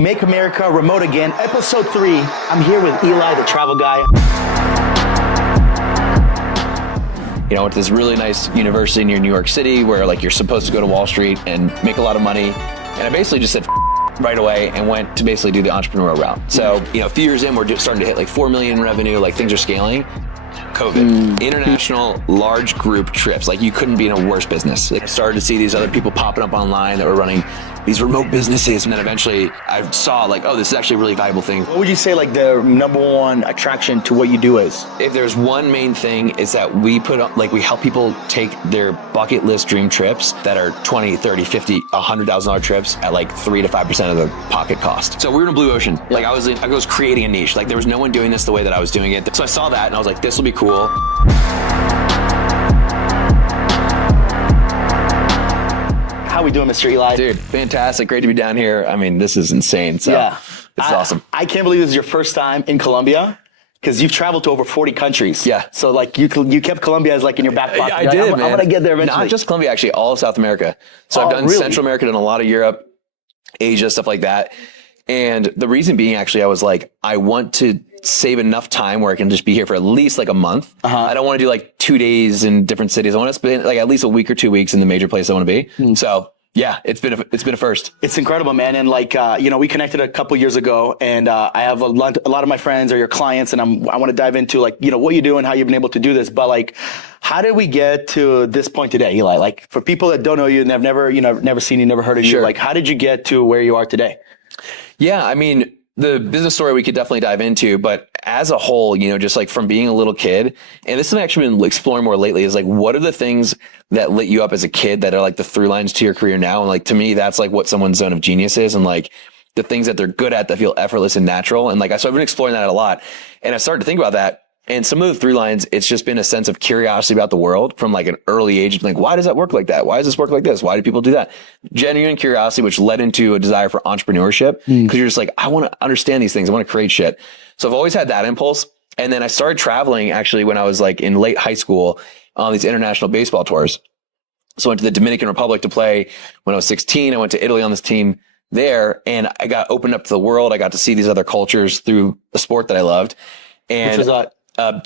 Make America Remote Again, episode 3. I'm here with Eli, the travel guy. You know, went to this really nice university near New York City where like you're supposed to go to Wall Street and make a lot of money. And I basically just said right away and went to basically do the entrepreneurial route. So, you know, a few years in, we're just starting to hit like 4 million revenue, like things are scaling. COVID, international large group trips. Like you couldn't be in a worse business. Like I started to see these other people popping up online that were running these remote businesses. And then eventually I saw like, oh, this is actually a really valuable thing. What would you say like the number one attraction to what you do is? If there's one main thing, is that we put up, like we help people take their bucket list dream trips that are 20, 30, 50, $100,000 trips at like 3 to 5% of the pocket cost. So we were in a blue ocean. Yeah. Like I was creating a niche. Like there was no one doing this the way that I was doing it. So I saw that and I was like, this will be cool. How we doing, Mr. Eli? Dude, fantastic. Great to be down here. I mean, this is insane. So yeah. This is awesome. I can't believe this is your first time in Colombia because you've traveled to over 40 countries. Yeah. So like you kept Colombia as like in your back pocket. Yeah, I did, man. I'm gonna get there eventually. Not just Colombia, actually, all of South America. So I've done Central America, done a lot of Europe, Asia, stuff like that. And the reason being, actually, I was like, I want to save enough time where I can just be here for at least like a month. I don't want to do like 2 days in different cities. I want to spend like at least a week or 2 weeks in the major place I want to be. So yeah, it's been a first. It's incredible, man. And like, you know, we connected a couple years ago and I have a lot of my friends are your clients and I want to dive into like, you know, what you do and how you've been able to do this. But like, how did we get to this point today, Eli? Like for people that don't know you and have never, you know, never seen you, never heard of you, like how did you get to where you are today? Yeah, I mean, the business story we could definitely dive into, but as a whole, you know, just like from being a little kid, and this has actually been exploring more lately, is like, what are the things that lit you up as a kid that are like the through lines to your career now? And like, to me, that's like what someone's zone of genius is. And like the things that they're good at that feel effortless and natural. And like, so I've been exploring that a lot. And I started to think about that. And some of the through lines, it's just been a sense of curiosity about the world from like an early age. Like, why does that work like that? Why does this work like this? Why do people do that? Genuine curiosity, which led into a desire for entrepreneurship. Because you're just like, I want to understand these things. I want to create shit. So I've always had that impulse. And then I started traveling actually when I was like in late high school on these international baseball tours. So I went to the Dominican Republic to play when I was 16. I went to Italy on this team there and I got opened up to the world. I got to see these other cultures through a sport that I loved. And which was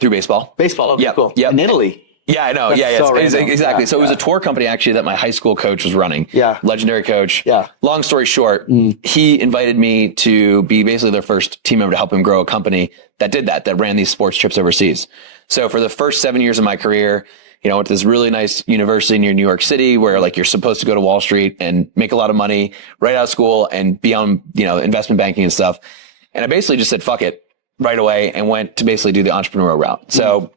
through baseball. Baseball, okay, cool. Yep. In Italy. Yeah, I know. That's so exactly. Yeah, so it was a tour company actually that my high school coach was running. Yeah. Legendary coach. Yeah. Long story short, he invited me to be basically their first team member to help him grow a company that did that ran these sports trips overseas. So for the first 7 years of my career, you know, I went to this really nice university near New York City where like you're supposed to go to Wall Street and make a lot of money right out of school and be on, you know, investment banking and stuff. And I basically just said, fuck it, right away and went to basically do the entrepreneurial route. So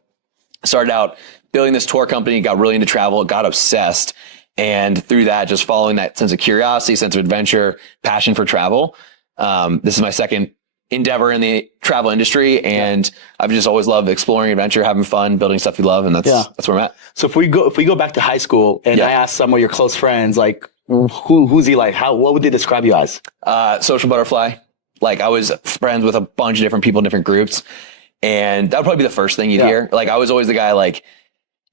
started out building this tour company, got really into travel, got obsessed. And through that, just following that sense of curiosity, sense of adventure, passion for travel. This is my second endeavor in the travel industry. And I've just always loved exploring adventure, having fun, building stuff you love. And that's where I'm at. So if we go back to high school and I ask some of your close friends, like who's he like? What would they describe you as? Social butterfly. Like I was friends with a bunch of different people in different groups. And that would probably be the first thing you'd hear. Like I was always the guy like,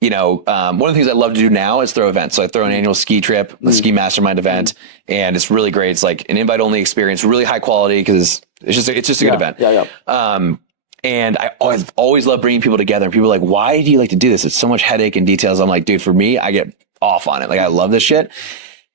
you know, one of the things I love to do now is throw events. So I throw an annual ski trip, a ski mastermind event, and it's really great. It's like an invite only experience, really high quality because it's just a good event. And I always love bringing people together. And people are like, why do you like to do this? It's so much headache and details. I'm like, dude, for me, I get off on it. Like I love this shit.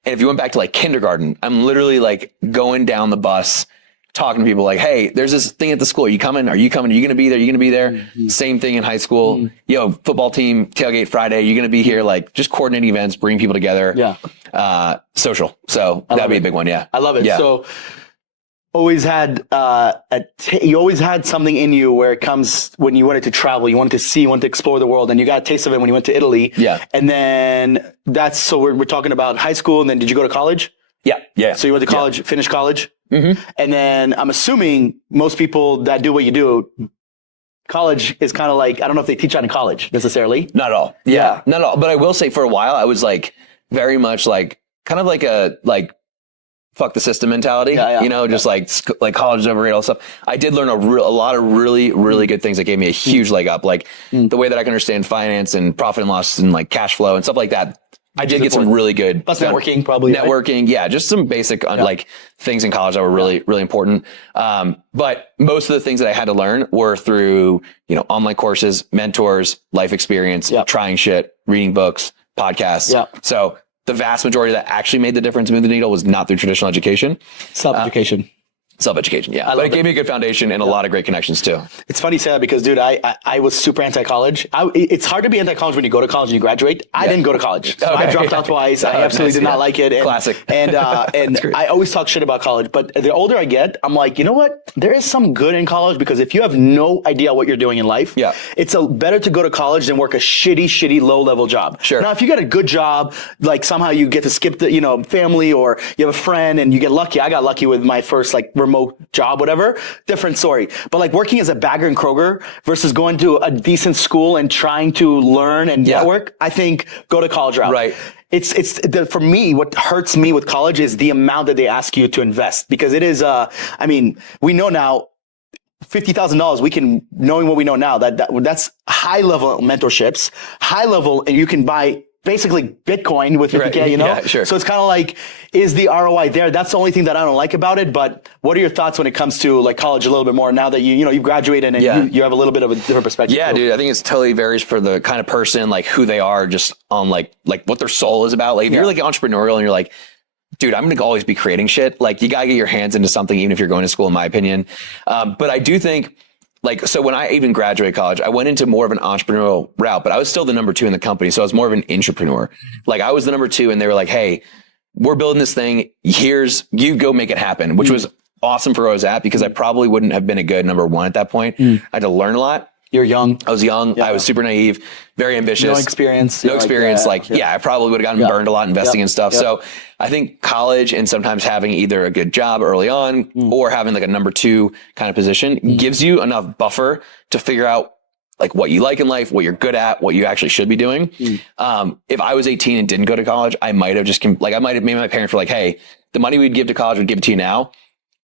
And if you went back to like kindergarten, I'm literally like going down the bus talking to people like, hey, there's this thing at the school. Are you coming? Are you coming? Are you going to be there? Are you going to be there? Same thing in high school. Yo, football team, tailgate Friday. You're going to be here. Like just coordinating events, bringing people together. Social. So that'd be a big one. Yeah. I love it. Yeah. So always had, you always had something in you where it comes when you wanted to travel, you wanted to see, you wanted to explore the world, and you got a taste of it when you went to Italy. Yeah. And then so we're talking about high school, and then did you go to college? Yeah. So you went to college, finished college? And then I'm assuming most people that do what you do, college is kind of like, I don't know if they teach that in college necessarily. Not at all. Yeah, not at all. But I will say for a while, I was like very much like, kind of like a, like, fuck the system mentality, you know, just like college is overrated, all that stuff. I did learn a lot of really good things that gave me a huge leg up. Like the way that I can understand finance and profit and loss and like cash flow and stuff like that I did get some really good plus networking, probably networking. Yeah, just some basic like things in college that were really really important. But most of the things that I had to learn were through online courses, mentors, life experience, trying shit, reading books, podcasts. So the vast majority that actually made the difference, moved the needle, was not through traditional education. Self-education. Self-education, yeah. But it gave me a good foundation and a lot of great connections too. It's funny you say that because, dude, I was super anti-college. It's hard to be anti-college when you go to college and you graduate. I didn't go to college. So I dropped out twice. I absolutely did not like it. And, classic. And I always talk shit about college. But the older I get, I'm like, you know what? There is some good in college because if you have no idea what you're doing in life, it's better to go to college than work a shitty, low-level job. Sure. Now, if you get a good job, like somehow you get to skip the, family, or you have a friend and you get lucky. I got lucky with my first remote job, whatever, different story. But working as a bagger in Kroger versus going to a decent school and trying to learn and network, I think go to college route. Right. For me, what hurts me with college is the amount that they ask you to invest, because it is, we know now, $50,000, knowing what we know now, that's high level mentorships, high level, and you can buy basically Bitcoin with 50K, Yeah, sure. So it's kind of like, is the ROI there? That's the only thing that I don't like about it. But what are your thoughts when it comes to college a little bit more now that you've graduated and you have a little bit of a different perspective? Yeah, dude, I think it's totally varies for the kind of person, who they are, just on like what their soul is about. If you're entrepreneurial and you're like, dude, I'm going to always be creating shit. You got to get your hands into something, even if you're going to school, in my opinion. But I do think, so when I even graduated college, I went into more of an entrepreneurial route, but I was still the number 2 in the company. So I was more of an entrepreneur. I was the number 2, and they were like, hey, we're building this thing. You go make it happen, which was awesome for where I was at, because I probably wouldn't have been a good number 1 at that point. I had to learn a lot. You're young. I was young. I was super naive, very ambitious. No experience. No experience. I probably would have gotten burned a lot investing in stuff. So I think college, and sometimes having either a good job early on or having a number 2 kind of position gives you enough buffer to figure out what you like in life, what you're good at, what you actually should be doing. If I was 18 and didn't go to college, I might have just maybe my parents were like, hey, the money we'd give to college, we'd give it to you now.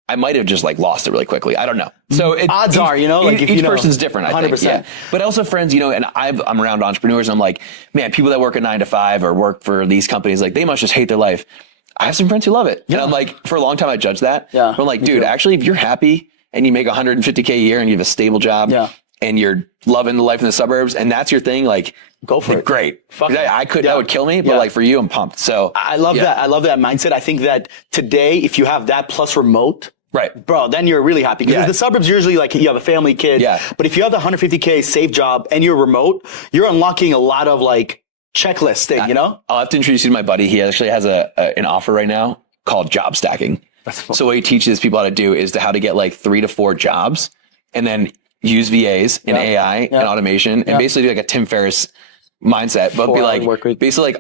I might have just lost it really quickly. I don't know. So odds are, each person's different. I 100%. Think. Yeah. But also friends, and I'm around entrepreneurs, and I'm like, man, people that work a 9 to 5 or work for these companies, they must just hate their life. I have some friends who love it. And I'm like, for a long time, I judged that. Yeah. But I'm like, dude, actually, if you're happy and you make $150K a year and you have a stable job and you're loving the life in the suburbs and that's your thing, go for it. Great. That would kill me, but for you, I'm pumped. So I love that. I love that mindset. I think that today, if you have that plus remote, right, bro, then you're really happy, because the suburbs usually you have a family, kid. Yeah. But if you have the 150K safe job and you're remote, you're unlocking a lot of checklist thing, I'll have to introduce you to my buddy. He actually has an offer right now called job stacking. So what he teaches people how to do is how to get 3 to 4 jobs and then use VAs and AI and automation and basically do a Tim Ferriss mindset, but be basically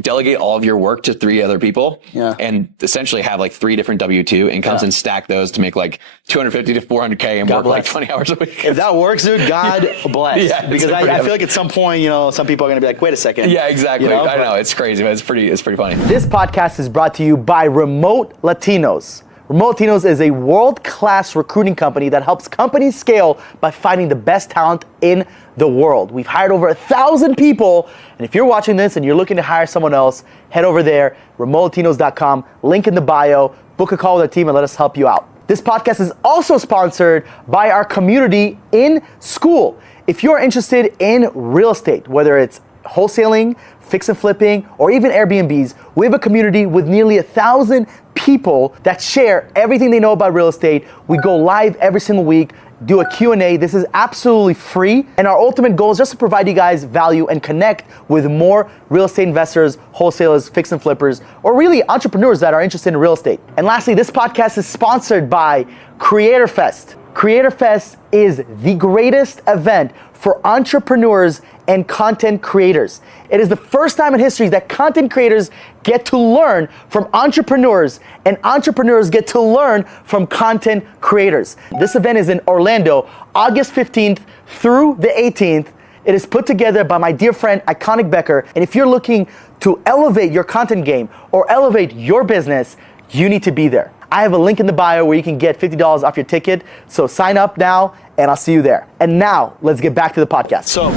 delegate all of your work to 3 other people and essentially have 3 different W-2 incomes and stack those to make 250 to 400K and God work bless. 20 hours a week. If that works, dude, God bless. Because I feel at some point, some people are going to be wait a second. Yeah, exactly. I know, it's crazy, but it's pretty funny. This podcast is brought to you by Remote Latinos. Remote Latinos is a world-class recruiting company that helps companies scale by finding the best talent in the world. We've hired over 1,000 people, and if you're watching this and you're looking to hire someone else, head over there, remotelatinos.com, link in the bio, book a call with our team and let us help you out. This podcast is also sponsored by our community in school. If you're interested in real estate, whether it's wholesaling, fix and flipping, or even Airbnbs, we have a community with nearly 1,000 people that share everything they know about real estate. We go live every single week, do a Q&A. This is absolutely free. And our ultimate goal is just to provide you guys value and connect with more real estate investors, wholesalers, fix and flippers, or really entrepreneurs that are interested in real estate. And lastly, this podcast is sponsored by Creator Fest. Creator Fest is the greatest event for entrepreneurs and content creators. It is the first time in history that content creators get to learn from entrepreneurs and entrepreneurs get to learn from content creators. This event is in Orlando, August 15th through the 18th. It is put together by my dear friend, Iconic Becker. And if you're looking to elevate your content game or elevate your business, you need to be there. I have a link in the bio where you can get $50 off your ticket. So sign up now and I'll see you there. And now let's get back to the podcast. So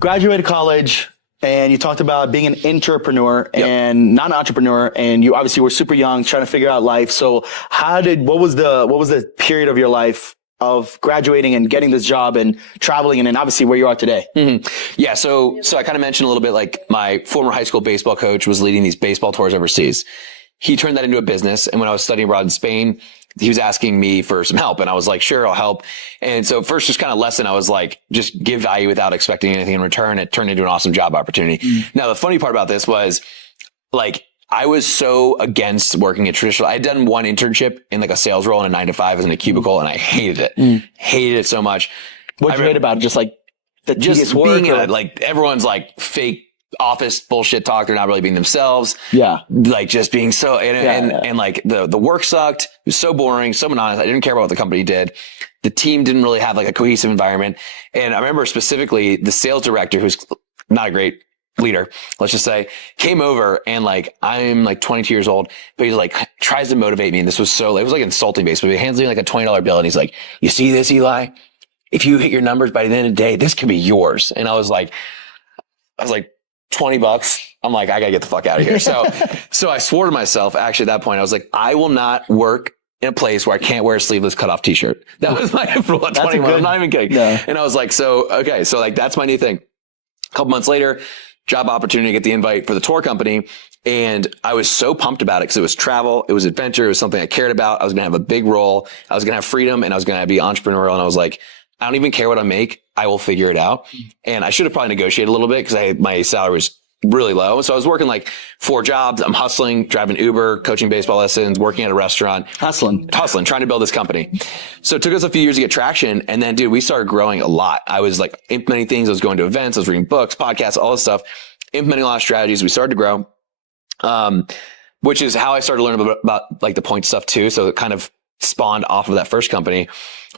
graduated college, and you talked about being an entrepreneur and not an entrepreneur, and you obviously were super young, trying to figure out life. So what was the period of your life of graduating and getting this job and traveling, and then obviously where you are today? Yeah. So I kind of mentioned a little bit, like my former high school baseball coach was leading these baseball tours overseas. He turned that into a business. And when I was studying abroad in Spain, he was asking me for some help, and I was like, sure, I'll help. And so first, just kind of lesson, I was like, just give value without expecting anything in return. It turned into an awesome job opportunity. Now, the funny part about this was, like, I was so against working at traditional. I had done one internship in like a sales role in a 9-to-5 as in a cubicle, and I hated it. Hated it so much. What did you hate about it? Just like the tedious work, being in it, like everyone's like fake office bullshit talk. They're not really being themselves. Yeah. Like just being so, and like the work sucked. It was so boring, so monotonous. I didn't care about what the company did. The team didn't really have like a cohesive environment. And I remember specifically the sales director, who's not a great leader, let's just say, came over, and like, I'm like 22 years old, but he's like, tries to motivate me. And this was so, it was like insulting basically. He hands me like a $20 bill, and he's like, you see this, Eli? If you hit your numbers by the end of the day, this could be yours. And I was like, $20. I'm like, I gotta get the fuck out of here. So I swore to myself, actually at that point, I was like, I will not work in a place where I can't wear a sleeveless cutoff t-shirt. That was my rule at 21. I'm not even kidding. No. And I was like, so like that's my new thing. A couple months later, job opportunity to get the invite for the tour company. And I was so pumped about it because it was travel, it was adventure, it was something I cared about. I was going to have a big role. I was going to have freedom, and I was going to be entrepreneurial. And I was like, I don't even care what I make. I will figure it out. And I should have probably negotiated a little bit because my salary was really low. So I was working like 4 jobs. I'm hustling, driving Uber, coaching baseball lessons, working at a restaurant, hustling, trying to build this company. So it took us a few years to get traction. And then, dude, we started growing a lot. I was like implementing things. I was going to events. I was reading books, podcasts, all this stuff, implementing a lot of strategies. We started to grow, which is how I started learning about like the point stuff too. So it kind of spawned off of that first company.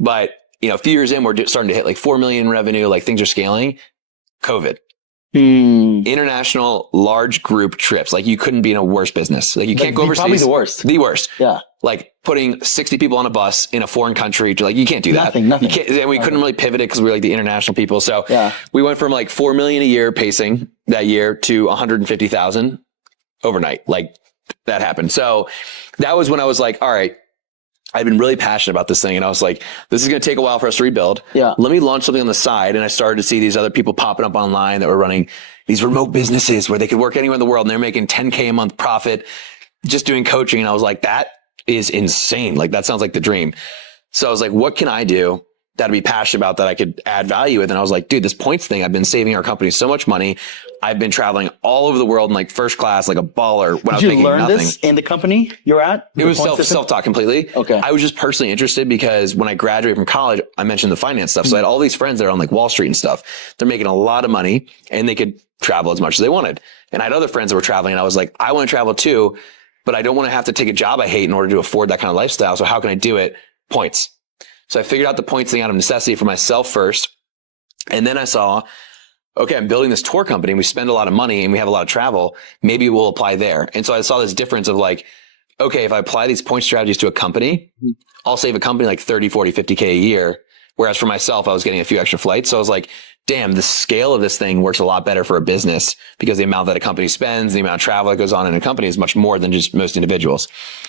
But you know, a few years in, we're starting to hit like 4 million revenue, like things are scaling. COVID. International large group trips. Like you couldn't be in a worse business. Like you can't go overseas. Probably the worst. The worst. Yeah. Like putting 60 people on a bus in a foreign country. Like you can't do that. Nothing. You can't, and we couldn't really pivot it because we were like the international people. So we went from like 4 million a year pacing that year to 150,000 overnight. Like that happened. So that was when I was like, all right, I've been really passionate about this thing. And I was like, this is going to take a while for us to rebuild. Yeah. Let me launch something on the side. And I started to see these other people popping up online that were running these remote businesses where they could work anywhere in the world. And they're making 10K a month profit just doing coaching. And I was like, that is insane. Like that sounds like the dream. So I was like, what can I do that I'd be passionate about that I could add value with? And I was like, dude, this points thing, I've been saving our company so much money. I've been traveling all over the world in like first class, like a baller when I was making nothing. Did you learn this in the company you're at? It was self-taught completely. Okay. I was just personally interested because when I graduated from college, I mentioned the finance stuff. So I had all these friends that are on like Wall Street and stuff. They're making a lot of money and they could travel as much as they wanted. And I had other friends that were traveling, and I was like, I want to travel too, but I don't want to have to take a job I hate in order to afford that kind of lifestyle. So how can I do it? Points. So I figured out the points thing out of necessity for myself first. And then I saw, okay, I'm building this tour company. We spend a lot of money and we have a lot of travel. Maybe we'll apply there. And so I saw this difference of like, okay, if I apply these point strategies to a company, I'll save a company like 30, 40, 50K a year. Whereas for myself, I was getting a few extra flights. So I was like, damn, the scale of this thing works a lot better for a business because the amount that a company spends, the amount of travel that goes on in a company is much more than just most individuals.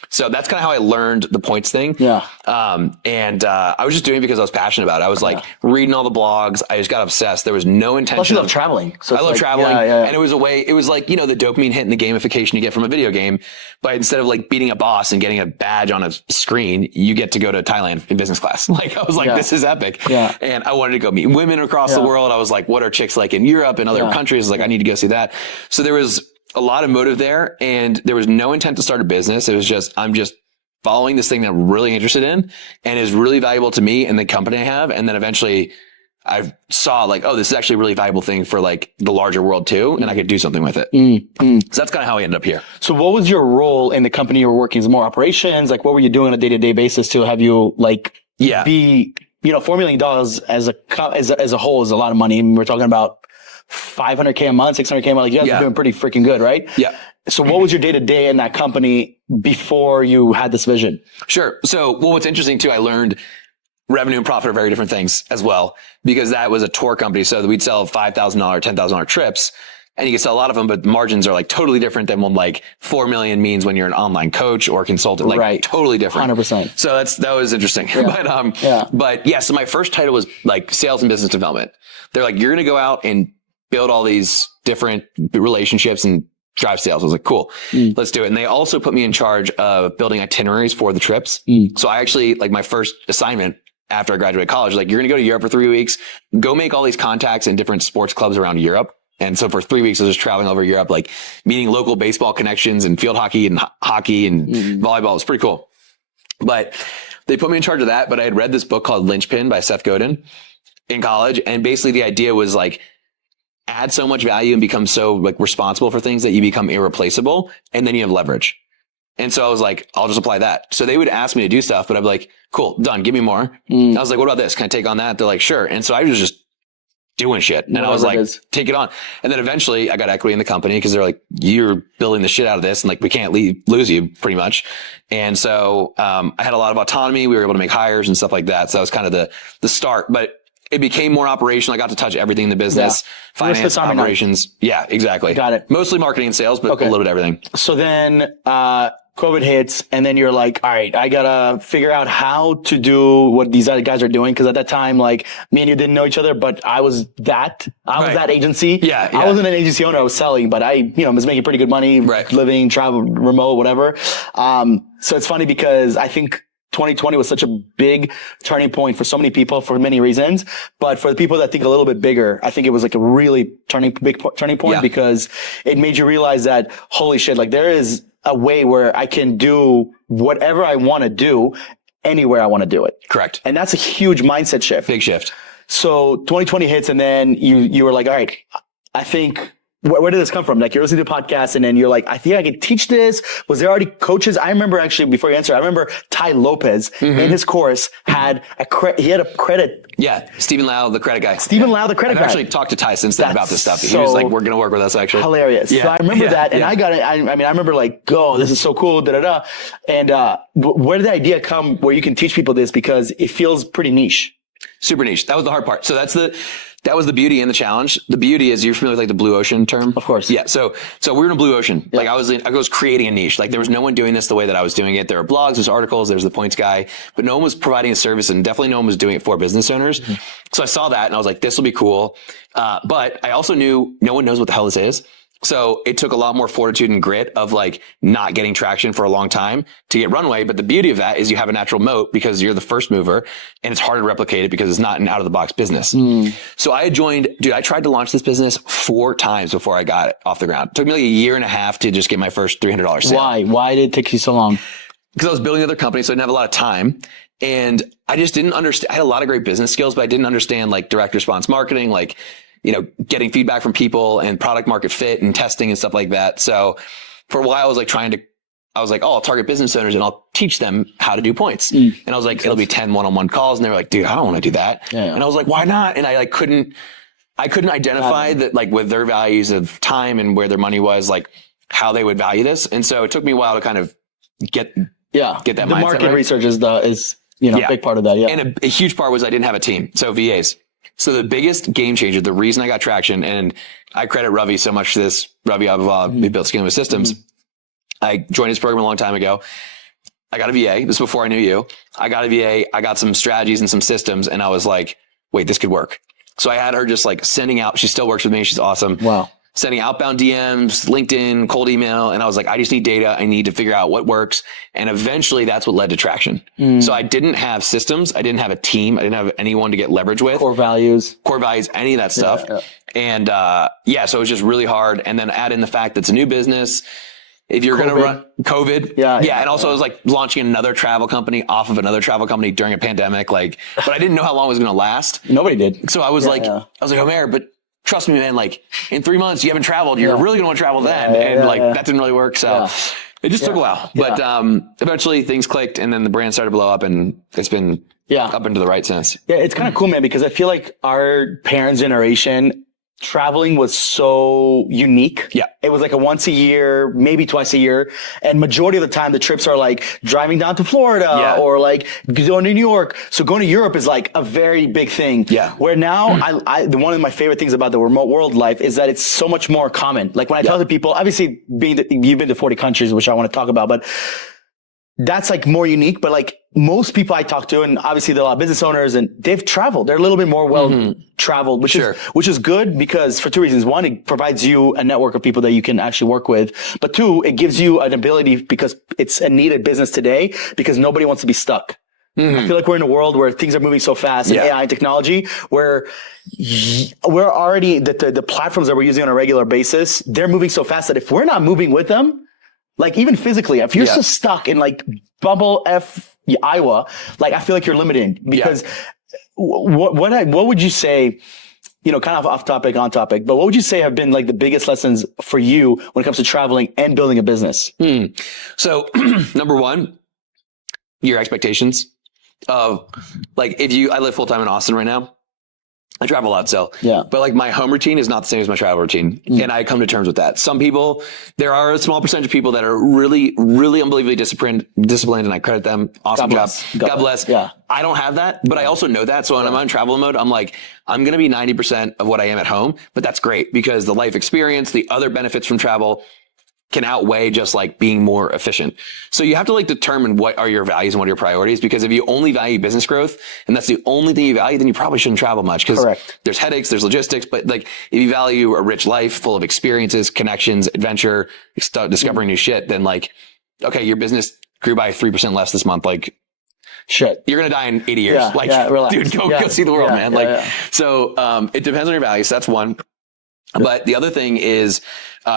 So that's kind of how I learned the points thing. Yeah. I was just doing it because I was passionate about it. I was like reading all the blogs. I just got obsessed. There was no intention. Plus you love traveling. So I love traveling. And it was a way, it was like, you know, the dopamine hit and the gamification you get from a video game. But instead of like beating a boss and getting a badge on a screen, you get to go to Thailand in business class. Like I was like, this is epic. Yeah. And I wanted to go meet women across the world. I was like, what are chicks like in Europe and other countries? Like, I need to go see that. So there was a lot of motive there, and there was no intent to start a business. It was just, I'm just following this thing that I'm really interested in and is really valuable to me and the company I have. And then eventually I saw like, oh, this is actually a really valuable thing for like the larger world too. And I could do something with it. So that's kind of how I ended up here. So what was your role in the company you were working? Is it more operations? Like what were you doing on a day-to-day basis to have you like be, you know, $4 million as a whole is a lot of money. And we're talking about 500K a month, 600K a month. Like you guys are doing pretty freaking good, right? Yeah. So what was your day to day in that company before you had this vision? Sure. So, well, what's interesting too, I learned revenue and profit are very different things as well, because that was a tour company. So we'd sell $5,000, $10,000 trips. and you can sell a lot of them, but the margins are like totally different than when like 4 million means when you're an online coach or consultant, like Right. totally different. 100%. So that was interesting. But so my first title was like sales and business development. They're like, you're going to go out and build all these different relationships and drive sales. I was like, cool, let's do it. And they also put me in charge of building itineraries for the trips. So I actually, like my first assignment after I graduated college, like you're going to go to Europe for 3 weeks, go make all these contacts in different sports clubs around Europe. And so for 3 weeks, I was just traveling over Europe, like meeting local baseball connections and field hockey and hockey and volleyball. It was pretty cool. But they put me in charge of that. But I had read this book called Linchpin by Seth Godin in college. And basically the idea was like, add so much value and become so like responsible for things that you become irreplaceable. And then you have leverage. And so I was like, I'll just apply that. So they would ask me to do stuff, but I'd be like, cool, done. Give me more. I was like, what about this? Can I take on that? They're like, sure. And so I was just doing shit. And I was like, take it on. And then eventually I got equity in the company because they're like, you're building the shit out of this. And like, we can't lose you pretty much. And so, I had a lot of autonomy. We were able to make hires and stuff like that. So that was kind of the start, but it became more operational. I got to touch everything in the business, finance, operations. Yeah, exactly. Got it. Mostly marketing and sales, but a little bit of everything. So then COVID hits, and then you're like, all right, I gotta figure out how to do what these other guys are doing. Because at that time, like me and you didn't know each other, but I was that agency. Yeah. I wasn't an agency owner. I was selling, but I was making pretty good money, living, travel, remote, whatever. So it's funny because I think 2020 was such a big turning point for so many people for many reasons. But for the people that think a little bit bigger, I think it was like a really big turning point because it made you realize that, holy shit, like there is a way where I can do whatever I want to do anywhere I want to do it. Correct. And that's a huge mindset shift. Big shift. So 2020 hits, and then you were like, all right, I think, where did this come from? Like you're listening to podcasts and then you're like, I think I could teach this. Was there already coaches? I remember actually, before you answer, I remember Ty Lopez in his course had a credit. Yeah. Stephen Lau, the credit guy. Stephen Lau, the credit guy. I've actually talked to Ty since then about this stuff. He so was like, we're going to work with us actually. Hilarious. Yeah. So I remember that, and I got it. I mean, I remember like, oh, this is so cool, And where did the idea come where you can teach people this? Because it feels pretty niche. Super niche. That was the hard part. So that was the beauty and the challenge. The beauty is, you're familiar with like the blue ocean term? Of course. Yeah. So we're in a blue ocean. Yeah. Like I was creating a niche. Like there was no one doing this the way that I was doing it. There were blogs, there's articles, there's the points guy, but no one was providing a service, and definitely no one was doing it for business owners. Mm-hmm. So I saw that and I was like, this will be cool. But I also knew no one knows what the hell this is. So it took a lot more fortitude and grit of like not getting traction for a long time to get runway. But the beauty of that is you have a natural moat because you're the first mover, and it's harder to replicate it because it's not an out of the box business. So I tried to launch this business 4 times before I got it off the ground. It took me like a year and a half to just get my first $300 sale. Why did it take you so long? Because I was building other companies, so I didn't have a lot of time. And I just didn't understand. I had a lot of great business skills, but I didn't understand like direct response marketing, like, getting feedback from people and product market fit and testing and stuff like that. So for a while, I was like oh, I'll target business owners and I'll teach them how to do points. And I was like, it'll be 10 one-on-one calls. And they were like, dude, I don't want to do that. Yeah. And I was like, why not? And I couldn't identify that like with their values of time and where their money was, like how they would value this. And so it took me a while to kind of get that mindset. The market research is big part of that. Yeah. And a huge part was I didn't have a team. So VAs. So the biggest game changer, the reason I got traction, and I credit Ravi so much for this, Ravi Abhival, we built Scalable Systems. I joined his program a long time ago. I got a VA. This is before I knew you. I got a VA. I got some strategies and some systems, and I was like, wait, this could work. So I had her just like sending out, she still works with me. She's awesome. Wow. Sending outbound DMs, LinkedIn, cold email. And I was like, I just need data. I need to figure out what works. And eventually that's what led to traction. So I didn't have systems. I didn't have a team. I didn't have anyone to get leverage with. Core values, any of that stuff. Yeah. And, so it was just really hard. And then add in the fact that it's a new business. If you're going to run COVID. Yeah. And also I was like launching another travel company off of another travel company during a pandemic. Like, but I didn't know how long it was going to last. Nobody did. So I was Omer, but trust me, man, like in 3 months, you haven't traveled. You're really going to want to travel then. That didn't really work. So it just took a while, but eventually things clicked, and then the brand started to blow up, and it's been up into the right since. Yeah. It's kind of cool, man, because I feel like our parents' generation traveling was so unique. Yeah. It was like a once a year, maybe twice a year. And majority of the time, the trips are like driving down to Florida or like going to New York. So going to Europe is like a very big thing. Yeah. Where now one of my favorite things about the remote world life is that it's so much more common. Like when I tell the people, obviously you've been to 40 countries, which I want to talk about, but that's like more unique. But like most people I talk to, and obviously there are a lot of business owners and they've traveled. They're a little bit more traveled, which is good because for two reasons. One, it provides you a network of people that you can actually work with. But two, it gives you an ability because it's a needed business today because nobody wants to be stuck. I feel like we're in a world where things are moving so fast in AI and technology where we're already, the platforms that we're using on a regular basis, they're moving so fast that if we're not moving with them, like even physically, if you're so stuck in like bubble F Iowa, like I feel like you're limited because what would you say, you know, kind of off topic, on topic, but what would you say have been like the biggest lessons for you when it comes to traveling and building a business? So number one, your expectations of like, I live full time in Austin right now. I travel a lot, so but like my home routine is not the same as my travel routine, and I come to terms with that. Some people, there are a small percentage of people that are really, really unbelievably disciplined, and I credit them. Awesome job. God bless. Yeah, I don't have that, but I also know that. So when I'm on travel mode, I'm like, I'm going to be 90% of what I am at home, but that's great because the life experience, the other benefits from travel can outweigh just like being more efficient. So you have to like determine what are your values and what are your priorities, because if you only value business growth and that's the only thing you value, then you probably shouldn't travel much because there's headaches, there's logistics. But like if you value a rich life full of experiences, connections, adventure, discovering new shit, then like, okay, your business grew by 3% less this month. Like, shit, you're going to die in 80 years. Dude, go see the world, man. So, it depends on your values. That's one. But the other thing is,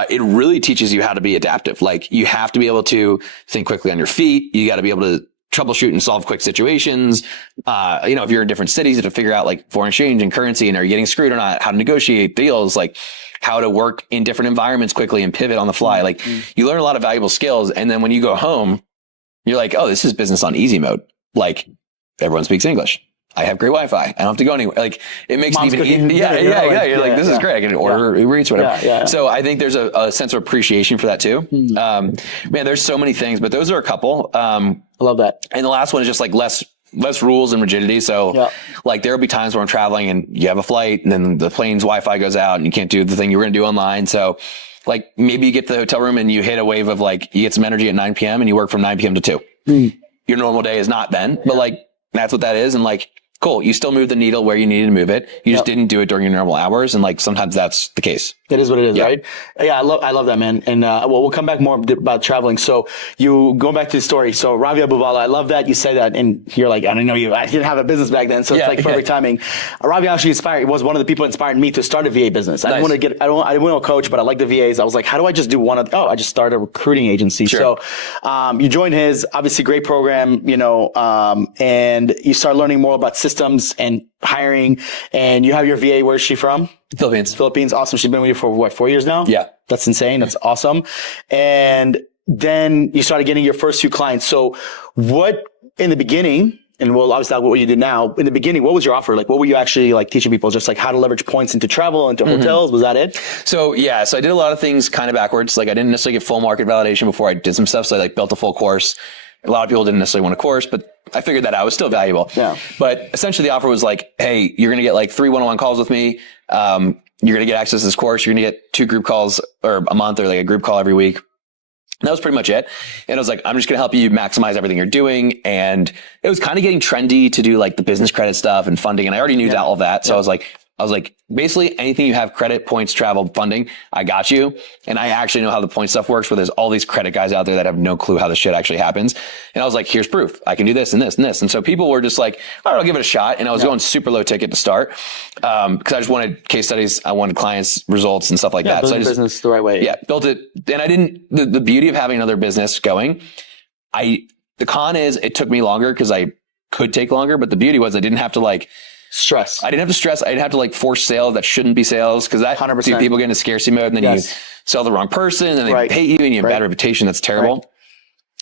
it really teaches you how to be adaptive. Like you have to be able to think quickly on your feet. You got to be able to troubleshoot and solve quick situations. You know, if you're in different cities, you have to figure out like foreign exchange and currency and are you getting screwed or not, how to negotiate deals, like how to work in different environments quickly and pivot on the fly. Like you learn a lot of valuable skills. And then when you go home, you're like, oh, this is business on easy mode. Like everyone speaks English. I have great Wi-Fi. I don't have to go anywhere. Like it makes it even easier. Yeah. You're like, this is great. I can order Uber Eats, whatever. So I think there's a sense of appreciation for that too. Man, there's so many things, but those are a couple. I love that. And the last one is just like less rules and rigidity. So like there'll be times where I'm traveling and you have a flight and then the plane's Wi-Fi goes out and you can't do the thing you were going to do online. So like maybe you get to the hotel room and you hit a wave of like, you get some energy at 9 p.m. and you work from 9 p.m. to 2. Your normal day is not then, but like, that's what that is. And like, cool. You still move the needle where you needed to move it. You just didn't do it during your normal hours. And like, sometimes that's the case. It is what it is, right? Yeah. I love that, man. And, well, we'll come back more about traveling. So you going back to the story. So Ravi Abuvala, I love that you say that. And you're like, I don't know you, I didn't have a business back then. So it's like perfect timing. Ravi actually was one of the people inspired me to start a VA business. I didn't want to want to coach, but I like the VAs. I was like, how do I just do I just started a recruiting agency. So, you joined his obviously great program, you know, and you start learning more about systems and hiring, and you have your VA. Where's she from? Philippines. Awesome. She's been with you for what, 4 years now? Yeah. That's insane. That's awesome. And then you started getting your first few clients. So what in the beginning, and we'll obviously talk about what you do now, in the beginning, what was your offer? Like, what were you actually like teaching people? Just like how to leverage points into travel, into hotels? Was that it? So yeah, so I did a lot of things kind of backwards. Like I didn't necessarily get full market validation before I did some stuff. So I like built a full course. A lot of people didn't necessarily want a course, but I figured that out. It was still valuable. Yeah. But essentially the offer was like, hey, you're going to get like 3 one-on-one calls with me. You're going to get access to this course. You're going to get 2 group calls or a month or like a group call every week. And that was pretty much it. And I was like, I'm just going to help you maximize everything you're doing. And it was kind of getting trendy to do like the business credit stuff and funding. And I already knew all of that. So I was like, basically anything you have credit, points, travel, funding, I got you. And I actually know how the point stuff works, where there's all these credit guys out there that have no clue how the shit actually happens. And I was like, here's proof. I can do this and this and this. And so people were just like, all right, I'll give it a shot. And I was going super low ticket to start. Cause I just wanted case studies. I wanted clients results and stuff like that. So I just business the right way. Yeah. Built it. And I didn't, the beauty of having another business going, the con is it took me longer because I could take longer, but the beauty was I didn't have to like, stress. I didn't have to stress. I didn't have to like force sales that shouldn't be sales, because that 100%. People get into scarcity mode and then you sell the wrong person and they hate you and you have bad reputation. That's terrible.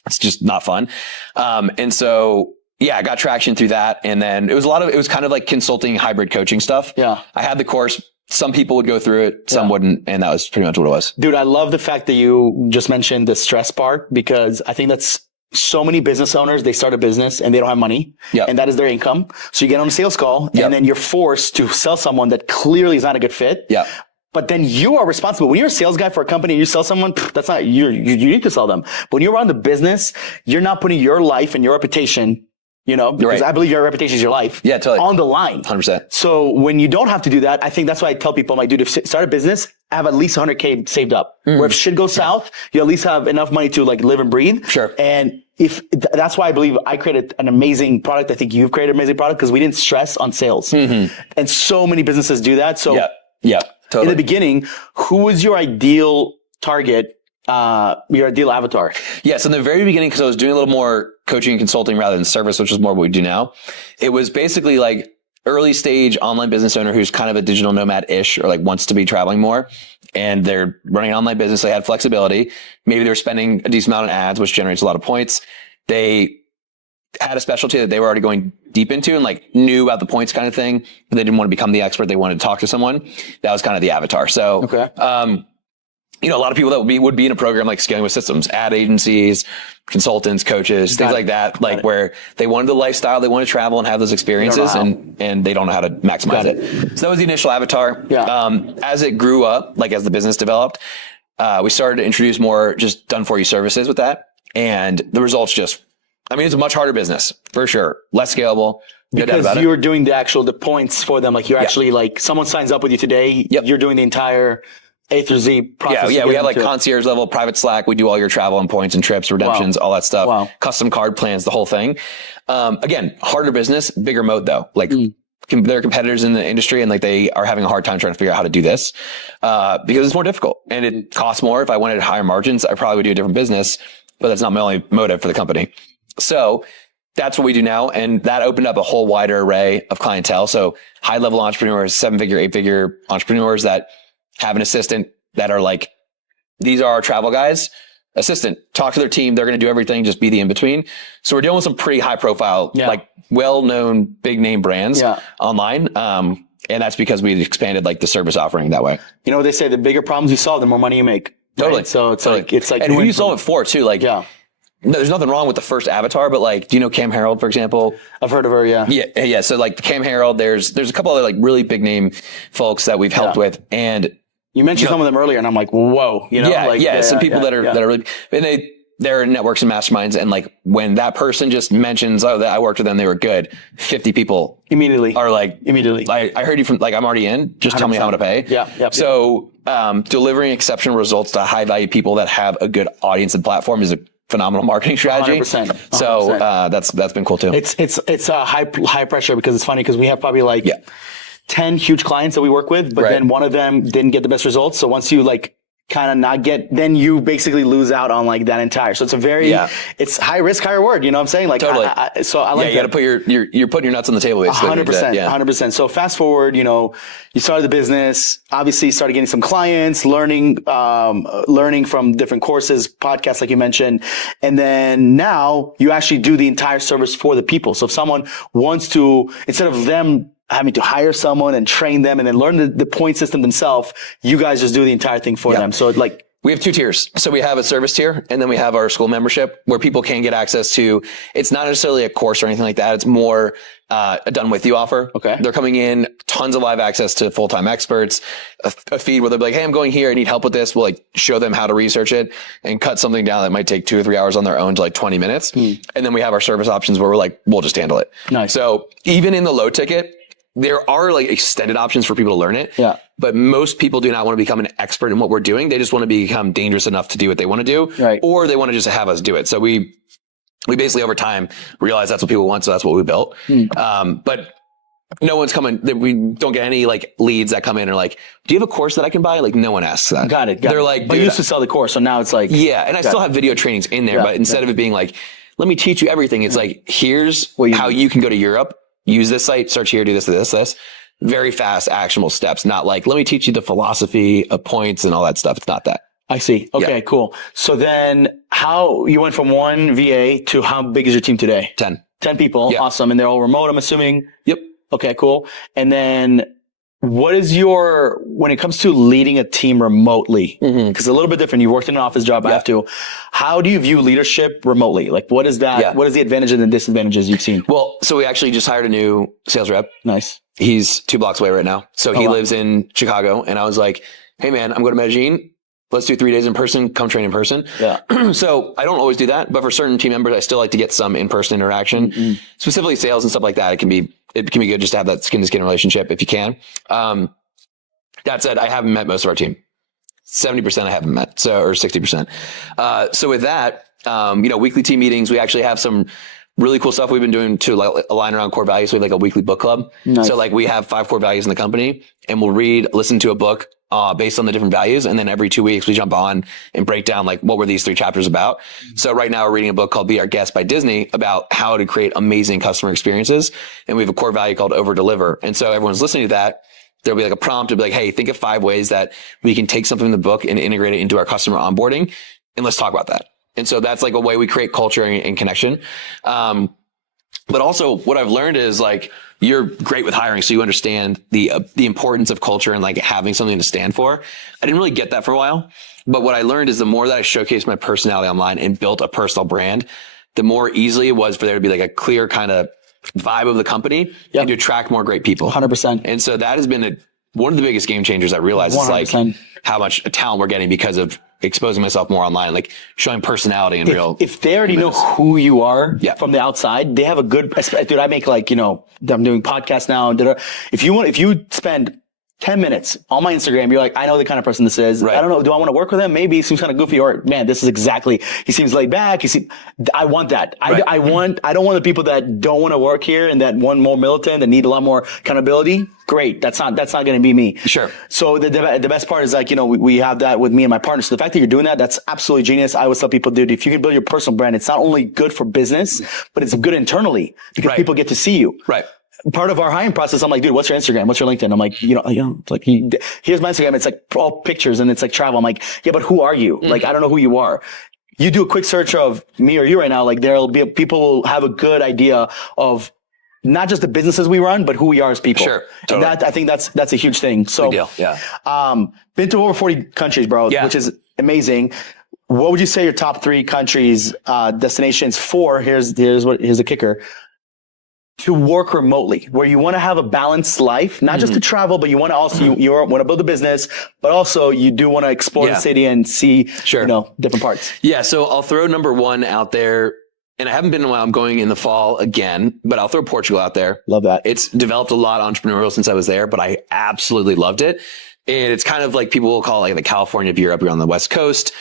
It's just not fun. And so, yeah, I got traction through that. And then it was kind of like consulting, hybrid coaching stuff. Yeah. I had the course Some people would go through it, some wouldn't, and that was pretty much what it was. Dude, I love the fact that you just mentioned the stress part, because I think that's so many business owners, they start a business and they don't have money, and that is their income. So you get on a sales call and then you're forced to sell someone that clearly is not a good fit. But then you are responsible. When you're a sales guy for a company and you sell someone, that's not, you need to sell them. But when you're around the business, you're not putting your life and your reputation, you know, because I believe your reputation is your life on the line. 100%. So when you don't have to do that, I think that's why I tell people, I'm like, dude, if start a business, have at least 100K saved up. Where if shit goes south, you at least have enough money to like live and breathe. And that's why I believe I created an amazing product. I think you've created an amazing product because we didn't stress on sales. And so many businesses do that. So totally. In the beginning, who was your ideal target? Your ideal avatar? Yes, in the very beginning, because I was doing a little more coaching and consulting rather than service, which is more what we do now. It was basically like early stage online business owner who's kind of a digital nomad-ish, or like wants to be traveling more, and they're running an online business. They had flexibility. Maybe they're spending a decent amount on ads, which generates a lot of points. They had a specialty that they were already going deep into and like knew about the points kind of thing, but they didn't want to become the expert. They wanted to talk to someone. That was kind of the avatar. So, you know, a lot of people that would be in a program like Scaling with Systems, ad agencies, consultants, coaches, things like that, like where they wanted the lifestyle, they want to travel and have those experiences, and they don't know how to maximize it. So that was the initial avatar. As it grew up, like as the business developed, we started to introduce more just done for you services with that. And the results just, I mean, it's a much harder business for sure. Less scalable. Because you're doing the points for them. Like you're actually like, someone signs up with you today. You're doing the entire A through Z process. We have like concierge level, private Slack. We do all your travel and points and trips, redemptions, all that stuff. Custom card plans, the whole thing. Again, harder business, bigger moat though. Like there are competitors in the industry and like they are having a hard time trying to figure out how to do this, because it's more difficult and it costs more. If I wanted higher margins, I probably would do a different business, but that's not my only motive for the company. So that's what we do now. And that opened up a whole wider array of clientele. So high level entrepreneurs, 7-figure, 8-figure entrepreneurs that have an assistant that are like, these are our travel guys. Assistant, talk to their team. They're going to do everything. Just be the in-between. So we're dealing with some pretty high profile, like well-known big name brands online. And that's because we expanded like the service offering that way. You know what they say, the bigger problems you solve, the more money you make. Totally. Right? So it's like, and who you solve it for too. Like, there's nothing wrong with the first avatar, but like, do you know Cam Harold, for example? I've heard of her. Yeah. So like Cam Harold, there's a couple other like really big name folks that we've helped with, and you mentioned some of them earlier, and I'm like, whoa, you know, some people that are really, and they're in networks and masterminds, and like when that person just mentions, oh, that I worked with them, they were good, 50 people immediately are like, I heard you from, like, I'm already in, just 100%. Tell me how to pay. So delivering exceptional results to high value people that have a good audience and platform is a phenomenal marketing strategy. 100%. So that's been cool too. It's a high pressure, because it's funny because we have probably like 10 huge clients that we work with, but then one of them didn't get the best results. So once you like kind of not get, then you basically lose out on like that entire. So it's a very, it's high risk, high reward. You know what I'm saying? Like, totally. So I like you got to put you're putting your nuts on the table. 100%, 100%. So fast forward, you know, you started the business, obviously started getting some clients, learning from different courses, podcasts, like you mentioned. And then now you actually do the entire service for the people. So if someone wants to, instead of them having to hire someone and train them and then learn the point system themselves, you guys just do the entire thing for them. So like, we have 2 tiers. So we have a service tier, and then we have our school membership where people can get access to, it's not necessarily a course or anything like that. It's more a done with you offer. They're coming in, tons of live access to full-time experts, a feed where they'll be like, hey, I'm going here. I need help with this. We'll like show them how to research it and cut something down that might take 2 or 3 hours on their own to like 20 minutes. And then we have our service options where we're like, we'll just handle it. Nice. So even in the low ticket, there are like extended options for people to learn it. But most people do not want to become an expert in what we're doing. They just want to become dangerous enough to do what they want to do, or they want to just have us do it. So we basically over time realize that's what people want. So that's what we built. But no one's coming. We don't get any like leads that come in and are like, do you have a course that I can buy? Like no one asks that. Got it. They're like, but you used to sell the course. So now it's like, and I still have video trainings in there, but instead of it being like, let me teach you everything. It's like, here's how you can go to Europe. Use this site, search here, do this. Very fast, actionable steps. Not like, let me teach you the philosophy of points and all that stuff. It's not that. I see. Okay, cool. So then how you went from one VA to how big is your team today? 10 people. Awesome. And they're all remote, I'm assuming. Yep. Okay, cool. And then What is when it comes to leading a team remotely, because it's a little bit different. You worked in an office job. I have to. How do you view leadership remotely? Like, what is that? Yeah. What is the advantages and the disadvantages you've seen? Well, so we actually just hired a new sales rep. Nice. He's 2 blocks away right now. So he wow. lives in Chicago. And I was like, hey man, I'm going to Medellin. Let's do 3 days in person, come train in person. Yeah. So I don't always do that, but for certain team members, I still like to get some in-person interaction, specifically sales and stuff like that. It can be good just to have that skin to skin relationship if you can. That said, I haven't met most of our team. 70% I haven't met. Or 60%. So with that, weekly team meetings, we actually have some really cool stuff we've been doing to align around core values. So we have like a weekly book club. Nice. So like we have 5 core values in the company and we'll listen to a book based on the different values. And then every 2 weeks we jump on and break down like what were these 3 chapters about. So right now we're reading a book called Be Our Guest by Disney about how to create amazing customer experiences. And we have a core value called over deliver. And so everyone's listening to that. There'll be like a prompt to be like, hey, think of 5 ways that we can take something in the book and integrate it into our customer onboarding. And let's talk about that. And so that's like a way we create culture and connection. But also what I've learned is like, you're great with hiring. So you understand the importance of culture and like having something to stand for. I didn't really get that for a while, but what I learned is the more that I showcased my personality online and built a personal brand, the more easily it was for there to be like a clear kind of vibe of the company and to attract more great people. 100%. And so that has been one of the biggest game changers I realized 100%. Is like how much talent we're getting because of exposing myself more online, like showing personality and real. If they already know who you are from the outside, they have a good, dude, I make like, I'm doing podcasts now. If you spend 10 minutes on my Instagram, you're like, I know the kind of person this is. Right. I don't know. Do I want to work with him? Maybe he seems kind of goofy, or man, this is exactly, he seems laid back. I want that. Right. I don't want the people that don't want to work here and that want more militant, that need a lot more accountability. Great. That's not going to be me. Sure. So the best part is like, we have that with me and my partner. So the fact that you're doing that, that's absolutely genius. I always tell people, dude, if you can build your personal brand, it's not only good for business, but it's good internally because people get to see you. Right. Part of our hiring process, I'm like, dude, what's your Instagram? What's your LinkedIn? I'm like, it's like, here's my Instagram. It's like all pictures and it's like travel. I'm like, yeah, but who are you? Like, I don't know who you are. You do a quick search of me or you right now. Like people will have a good idea of not just the businesses we run, but who we are as people. Sure. Totally. And I think that's a huge thing. So, big deal. Yeah. Been to over 40 countries, bro, which is amazing. What would you say your top 3 countries, destinations for? Here's the kicker. To work remotely, where you want to have a balanced life, not just to travel, but you want to also, you want to build a business, but also you do want to explore the city and see, different parts. Yeah. So I'll throw number 1 out there, and I haven't been in a while. I'm going in the fall again, but I'll throw Portugal out there. Love that. It's developed a lot entrepreneurial since I was there, but I absolutely loved it. And it's kind of like people will call it like the California of Europe. You're on the West Coast,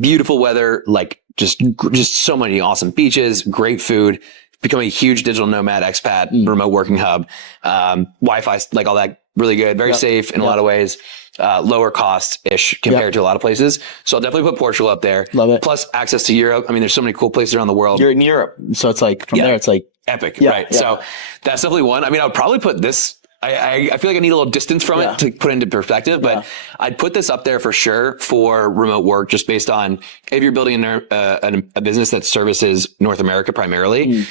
beautiful weather, like just so many awesome beaches, great food. Becoming a huge digital nomad, expat, remote working hub, Wi-Fi, like all that, really good, very safe in a lot of ways, lower cost-ish compared to a lot of places. So I'll definitely put Portugal up there. Love it. Plus access to Europe. I mean, there's so many cool places around the world. You're in Europe. So it's like, from there, it's like epic, right? Yeah. So that's definitely one. I mean, I would probably put this, I feel like I need a little distance from it to put into perspective, but I'd put this up there for sure for remote work, just based on if you're building a business that services North America primarily.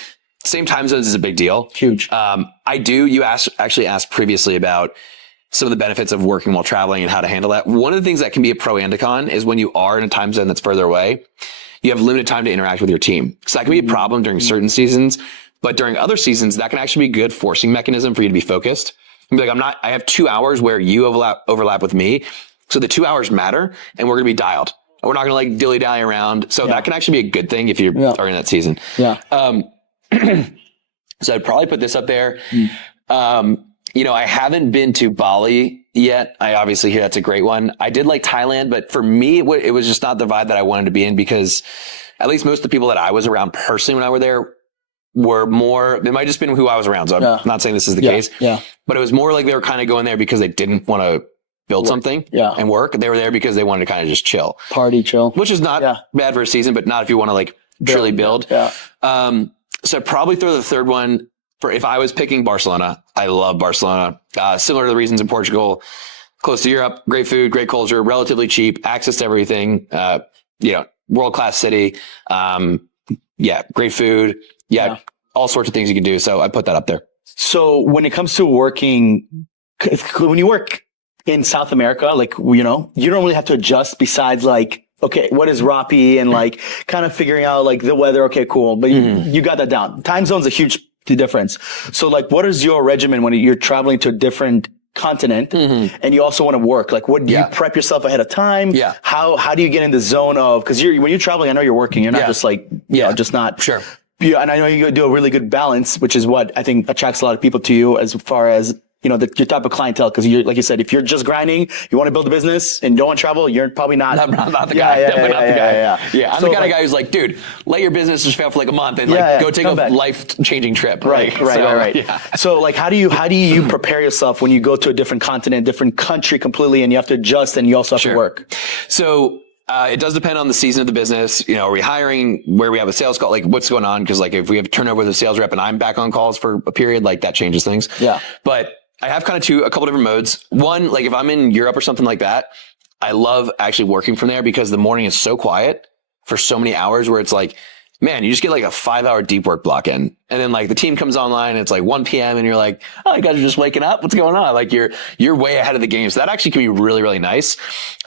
Same time zones is a big deal. Huge. You actually asked previously about some of the benefits of working while traveling and how to handle that. One of the things that can be a pro and a con is when you are in a time zone that's further away, you have limited time to interact with your team. So that can be a problem during certain seasons, but during other seasons, that can actually be a good forcing mechanism for you to be focused. And be like, I have 2 hours where you overlap with me. So the 2 hours matter and we're going to be dialed. We're not going to like dilly-dally around. So that can actually be a good thing if you're starting that season. Yeah. So I'd probably put this up there. I haven't been to Bali yet. I obviously hear that's a great one. I did like Thailand, but for me, it was just not the vibe that I wanted to be in, because at least most of the people that I was around personally when I were there were more, it might just been who I was around. So I'm not saying this is the case, but it was more like they were kind of going there because they didn't want to build something and work. They were there because they wanted to kind of just chill. Party, chill. Which is not bad for a season, but not if you want to like truly build. Yeah. So I'd probably throw the third one for, if I was picking Barcelona. I love Barcelona. Similar to the reasons in Portugal, close to Europe, great food, great culture, relatively cheap, access to everything. World-class city. Great food. All sorts of things you can do. So I put that up there. So when it comes to working when you work in South America, like, you know, you don't really have to adjust besides like, okay, what is Rappi and like kind of figuring out like the weather. Okay, cool. But you got that down. Time zone's a huge difference. So like, what is your regimen when you're traveling to a different continent and you also want to work? Like, what do you prep yourself ahead of time? Yeah. How do you get in the zone of, cause when you're traveling, I know you're working. You're not just like, you know, just not. Sure. Yeah. And I know you do a really good balance, which is what I think attracts a lot of people to you as far as, you know, your type of clientele. Cause you're, like you said, if you're just grinding, you want to build a business and you don't want to travel, you're probably not. I'm not the guy. Definitely not the guy. Yeah. I'm So the kind like, of guy who's like, dude, let your business just fail for like a month and like go take a life-changing trip. Right. Yeah. So like, how do you prepare yourself when you go to a different continent, different country completely, and you have to adjust and you also have to work? So it does depend on the season of the business. You know, are we hiring, where we have a sales call, like what's going on? Cause like if we have turnover with a sales rep and I'm back on calls for a period, like that changes things. Yeah. But I have kind of a couple different modes. One, like if I'm in Europe or something like that, I love actually working from there because the morning is so quiet for so many hours where it's like, man, you just get like a 5-hour deep work block in. And then like the team comes online and it's like 1 p.m. and you're like, oh, you guys are just waking up. What's going on? Like you're way ahead of the game. So that actually can be really, really nice.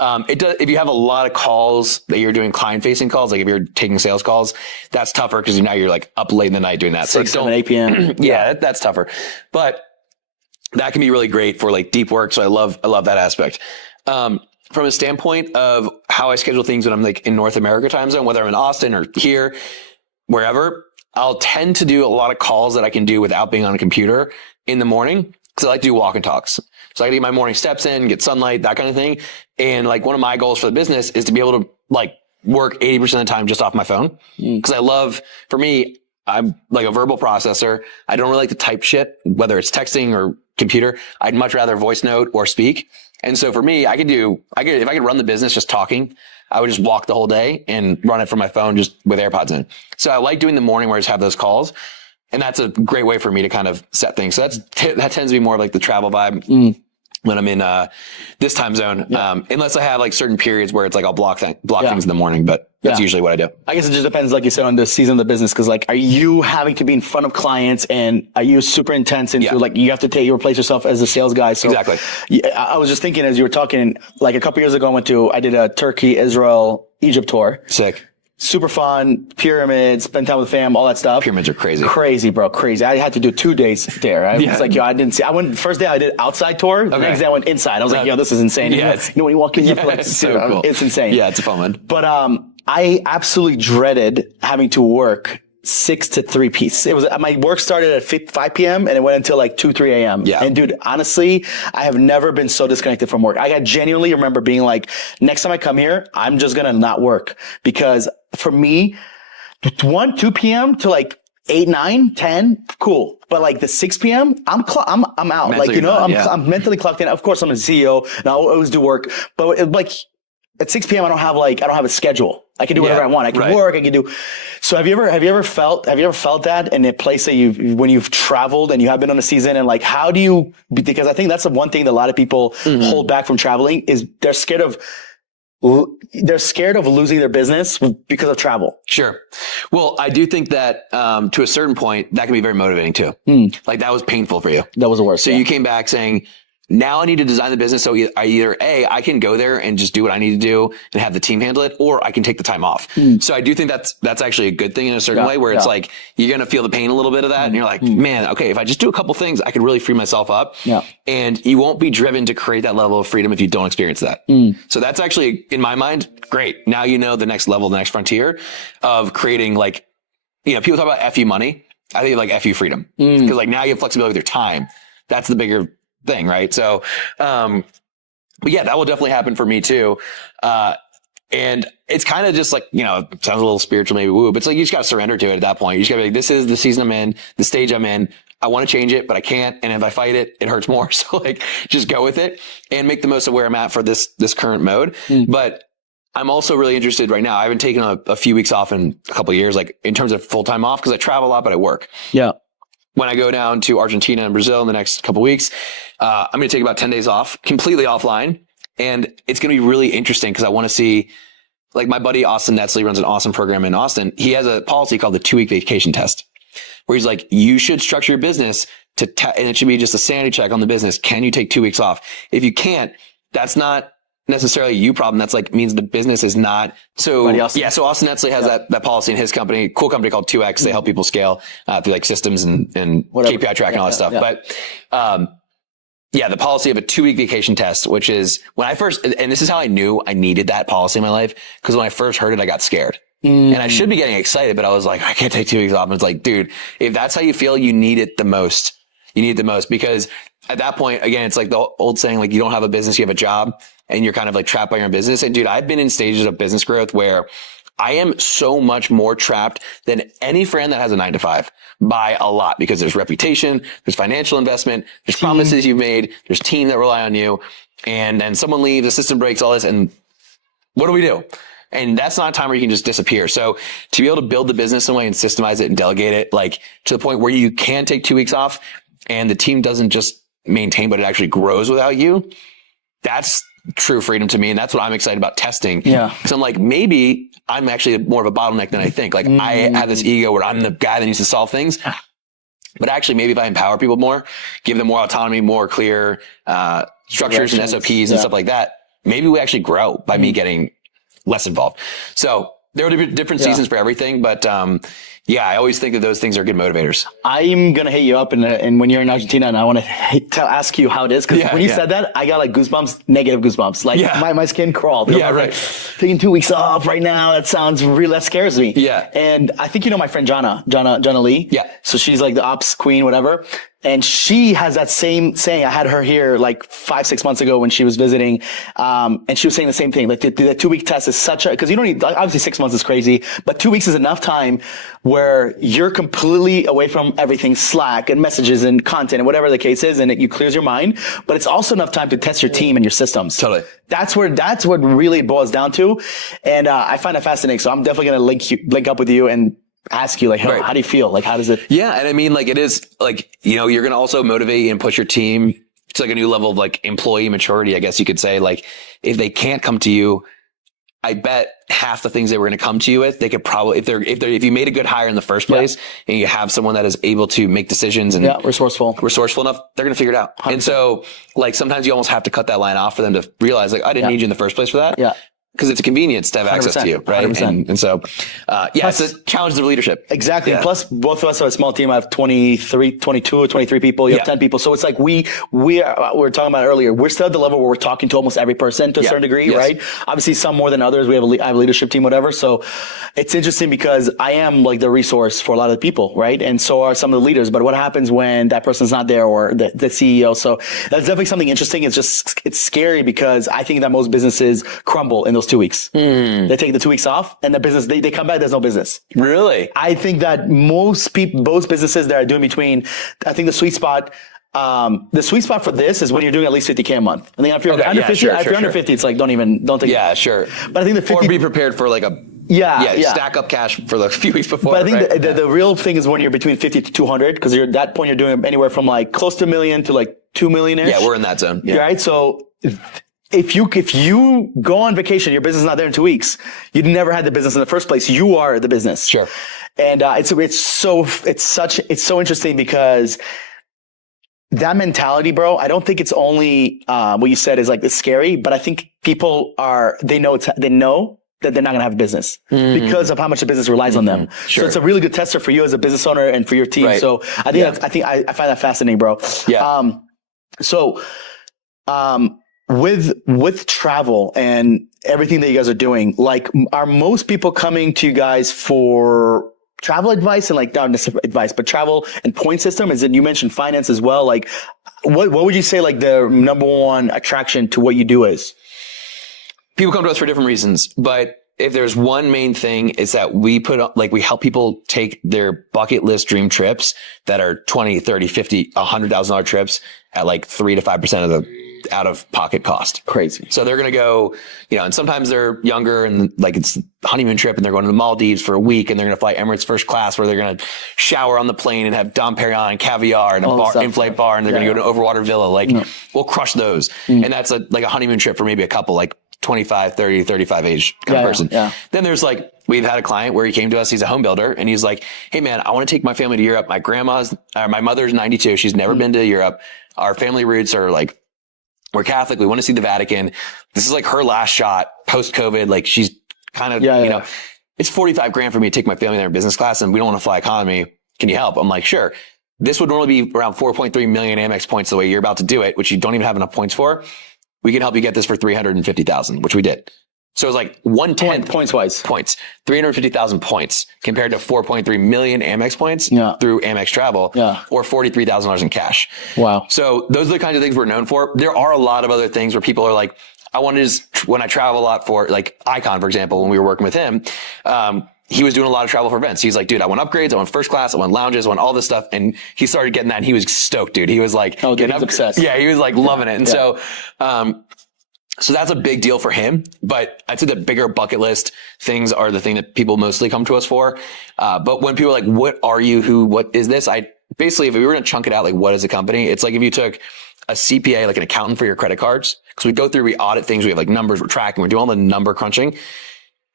It does, if you have a lot of calls that you're doing client facing calls, like if you're taking sales calls, that's tougher because now you're like up late in the night doing that. 6, 7, 8 p.m. That's tougher. But that can be really great for like deep work. So I love that aspect. From a standpoint of how I schedule things when I'm like in North America time zone, whether I'm in Austin or here, wherever, I'll tend to do a lot of calls that I can do without being on a computer in the morning because I like to do walk and talks. So I can get my morning steps in, get sunlight, that kind of thing. And like one of my goals for the business is to be able to like work 80% of the time just off my phone. Because I love, for me, I'm like a verbal processor. I don't really like to type shit, whether it's texting or computer. I'd much rather voice note or speak. And so for me, if I could run the business just talking, I would just walk the whole day and run it from my phone just with AirPods in. So I like doing the morning where I just have those calls. And that's a great way for me to kind of set things. So that tends to be more like the travel vibe when I'm in this time zone. Unless I have like certain periods where it's like I'll block things in the morning, but that's usually what I do. I guess it just depends, like you said, on the season of the business. Cause like, are you having to be in front of clients and are you super intense into like, you have to replace yourself as a sales guy? So exactly. I was just thinking as you were talking, like a couple years ago, I did a Turkey, Israel, Egypt tour. Sick. Super fun, pyramids, spend time with the fam, all that stuff. Pyramids are crazy. Crazy, bro. Crazy. I had to do 2 days there. I was like, I went, first day I did outside tour. The next day I went inside. I was like, this is insane. Yeah, you know, when you walk in, you're like, it's so cool. It's insane. Yeah, it's a fun one. But, I absolutely dreaded having to work 6 to 3 piece. It was, my work started at 5 p.m. and it went until like 2, 3 a.m. Yeah. And dude, honestly, I have never been so disconnected from work. I genuinely remember being like, next time I come here, I'm just going to not work because for me, 1, 2 p.m. to like 8, 9, 10, cool. But like the 6 p.m., I'm out. Mentally, like, you know, I'm mentally clocked in. Of course, I'm a CEO and I always do work, but like at 6 p.m., I don't have a schedule. I can do whatever I want. I can work. I can do. So have you ever felt that in a place that when you've traveled and you have been on a season and like, how do you, because I think that's the one thing that a lot of people hold back from traveling is they're scared of losing their business because of travel. Sure. Well, I do think that to a certain point, that can be very motivating too. Like that was painful for you. That was the worst. So you came back saying, now I need to design the business so I can go there and just do what I need to do and have the team handle it, or I can take the time off. So I do think that's actually a good thing in a certain way where it's like, you're going to feel the pain a little bit of that. And you're like, man, okay, if I just do a couple things, I could really free myself up. Yeah. And you won't be driven to create that level of freedom if you don't experience that. So that's actually, in my mind, great. Now you know the next level, the next frontier of creating like, you know, people talk about FU money. I think like FU freedom. Because like now you have flexibility with your time. That's the bigger thing, right? So, but yeah, that will definitely happen for me too. And it's kind of just like, you know, it sounds a little spiritual, maybe woo, but it's like, you just got to surrender to it at that point. You just got to be like, this is the season I'm in, the stage I'm in. I want to change it, but I can't. And if I fight it, it hurts more. So like, just go with it and make the most of where I'm at for this current mode. But I'm also really interested right now. I haven't taken a few weeks off in a couple of years, like in terms of full-time off, because I travel a lot, but I work. Yeah. When I go down to Argentina and Brazil in the next couple of weeks, I'm going to take about 10 days off, completely offline. And it's going to be really interesting because I want to see, like my buddy Austin Netzley runs an awesome program in Austin. He has a policy called the 2-week vacation test, where he's like, you should structure your business and it should be just a sanity check on the business. Can you take 2 weeks off? If you can't, that's not necessarily a you problem. That's means the business is not. So yeah. So Austin Netzley has that policy in his company, cool company called 2X. They help people scale through like systems and KPI tracking, all that stuff. But, yeah, the policy of a 2-week vacation test, which is when I first, and this is how I knew I needed that policy in my life. Cause when I first heard it, I got scared. And I should be getting excited, but I was like, I can't take 2 weeks off. And it's like, dude, if that's how you feel, you need it the most. You need it the most because at that point, again, it's like the old saying, like you don't have a business, you have a job and you're kind of like trapped by your own business. And dude, I've been in stages of business growth where I am so much more trapped than any friend that has a 9 to 5 by a lot because there's reputation, there's financial investment, there's promises you've made, there's team that rely on you. And then someone leaves, the system breaks, all this. And what do we do? And that's not a time where you can just disappear. So to be able to build the business in a way and systemize it and delegate it, like to the point where you can take 2 weeks off and the team doesn't just maintain, but it actually grows without you. That's true freedom to me. And that's what I'm excited about testing. Yeah. Cause I'm like, maybe I'm actually more of a bottleneck than I think. Like I have this ego where I'm the guy that needs to solve things. But actually, maybe if I empower people more, give them more autonomy, more clear structures and SOPs and stuff like that, maybe we actually grow by me getting less involved. So there are different seasons for everything, but yeah, I always think that those things are good motivators. I'm going to hit you up and when you're in Argentina, and I want to ask you how it is. Cause when you said that, I got like goosebumps, negative goosebumps. Like my skin crawled. Yeah, right. Like, taking 2 weeks off right now. That sounds really, that scares me. Yeah. And I think, you know, my friend Jana Lee. Yeah. So she's like the ops queen, whatever. And she has that same saying. I had her here like 5-6 months ago when she was visiting. And she was saying the same thing. Like the 2-week test is such a, cause you don't need, obviously 6 months is crazy, but 2 weeks is enough time where you're completely away from everything, Slack and messages and content and whatever the case is. And you clears your mind, but it's also enough time to test your team and your systems. Totally. That's what really boils down to. And, I find that fascinating. So I'm definitely going to link up with you and ask you like, how do you feel? Like, how does it? Yeah. And I mean, like it is like, you know, you're going to also motivate and push your team to like a new level of like employee maturity, I guess you could say. Like if they can't come to you, I bet half the things they were going to come to you with, they could probably, if you made a good hire in the first place and you have someone that is able to make decisions and resourceful enough, they're going to figure it out. 100%. And so like sometimes you almost have to cut that line off for them to realize like, I didn't need you in the first place for that. Yeah. Because it's a convenience to have access to you, right? And so, plus, it's a challenge of leadership. Exactly. Yeah. Plus, both of us are a small team. I have 22 or 23 people. You have 10 people. So it's like we were talking about earlier. We're still at the level where we're talking to almost every person to a certain degree, right? Obviously, some more than others. I have a leadership team, whatever. So it's interesting because I am like the resource for a lot of the people, right? And so are some of the leaders. But what happens when that person's not there or the CEO? So that's definitely something interesting. It's scary because I think that most businesses crumble in those 2 weeks. They take the 2 weeks off and the business, they come back, there's no business. Really? I think that most businesses that are doing between, I think the sweet spot for this is when you're doing at least 50K a month. I think if you're under 50, if you're under 50, it's like, don't take it. Sure. But I think the 50. Or be prepared for like a, stack up cash for the few weeks before. But I think the real thing is when you're between 50 to 200, because at that point you're doing anywhere from like close to $1 million to like $2 million-ish. Yeah, we're in that zone. Yeah. Right? So if you go on vacation, your business is not there in 2 weeks, you never had the business in the first place. You are the business. Sure. And it's so interesting because that mentality, bro, I don't think it's only what you said is like it's scary, but I think people they know that they're not going to have a business because of how much the business relies on them. Sure. So it's a really good tester for you as a business owner and for your team. Right. So I think I find that fascinating, bro. Yeah. With travel and everything that you guys are doing, like, are most people coming to you guys for travel advice and like not necessarily advice, but travel and point system? Is it, you mentioned finance as well? Like, what would you say like the number one attraction to what you do is? People come to us for different reasons, but if there's one main thing, it's that we help people take their bucket list dream trips that are 20, 30, 50, $100,000 trips at like 3 to 5% of the out of pocket cost. Crazy. So they're going to go, and sometimes they're younger and like it's a honeymoon trip and they're going to the Maldives for a week and they're going to fly Emirates first class where they're going to shower on the plane and have Dom Perignon and caviar and in-flight bar and they're going to go to an overwater villa. Like we'll crush those. And that's like a honeymoon trip for maybe a couple, like 25, 30, 35 age kind of person. Yeah. Then there's like, we've had a client where he came to us, he's a home builder, and he's like, hey man, I want to take my family to Europe. My mother's 92. She's never been to Europe. Our family roots are like, we're Catholic. We want to see the Vatican. This is like her last shot post COVID. Like she's kind of, you know, it's 45 grand for me to take my family there in business class and we don't want to fly economy. Can you help? I'm like, sure. This would normally be around 4.3 million Amex points the way you're about to do it, which you don't even have enough points for. We can help you get this for 350,000, which we did. So it was like 1/10 points wise. 350,000 points compared to 4.3 million Amex points through Amex Travel or $43,000 in cash. Wow. So those are the kinds of things we're known for. There are a lot of other things where people are like, I want to just, when I travel a lot for like Icon, for example, when we were working with him, he was doing a lot of travel for events. He's like, dude, I want upgrades. I want first class. I want lounges. I want all this stuff. And he started getting that and he was stoked, dude. He was like, oh, dude, he's obsessed. Yeah. He was like loving it. And so that's a big deal for him, but I'd say the bigger bucket list things are the thing that people mostly come to us for. But when people are like, what are you? What is this? Basically, if we were going to chunk it out, like what is a company? It's like if you took a CPA, like an accountant for your credit cards, because we go through, we audit things. We have like numbers, we're tracking, we're doing all the number crunching.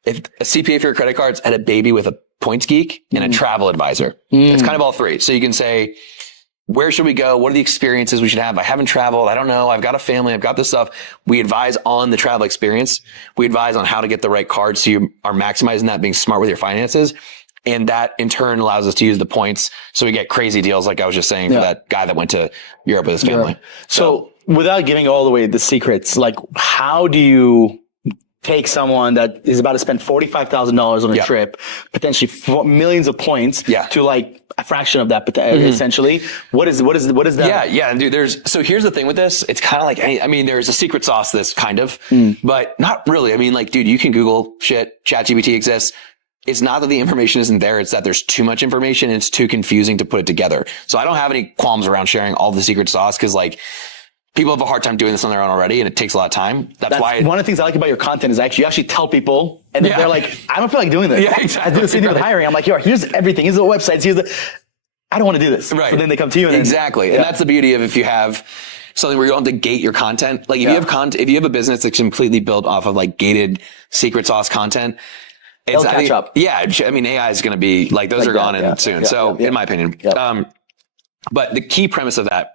If a CPA for your credit cards had a baby with a points geek and a travel advisor, it's kind of all three. So you can say, where should we go? What are the experiences we should have? I haven't traveled. I don't know. I've got a family. I've got this stuff. We advise on the travel experience. We advise on how to get the right card. So you are maximizing that, being smart with your finances. And that in turn allows us to use the points. So we get crazy deals. Like I was just saying for that guy that went to Europe with his family. So without giving all the way the secrets, like how do you take someone that is about to spend $45,000 on a trip, potentially millions of points to like a fraction of that, but essentially what is that? Yeah. And dude, so here's the thing with this. It's kind of like, I mean, there's a secret sauce, this kind of, but not really. I mean, like, dude, you can Google shit. ChatGPT exists. It's not that the information isn't there. It's that there's too much information and it's too confusing to put it together. So I don't have any qualms around sharing all the secret sauce. Cause like, people have a hard time doing this on their own already, and it takes a lot of time. That's why one of the things I like about your content is actually you actually tell people, and they're like, "I don't feel like doing this." Yeah, exactly. I do the same thing with hiring. I'm like, here's everything. Here's the websites. I don't want to do this. Right. So then they come to you. And exactly. And that's the beauty of if you have something where you don't have to gate your content. Like if you have if you have a business that's completely built off of like gated secret sauce content, it'll catch up. Yeah. I mean, AI is going to be like those are gone in soon. So in my opinion, but the key premise of that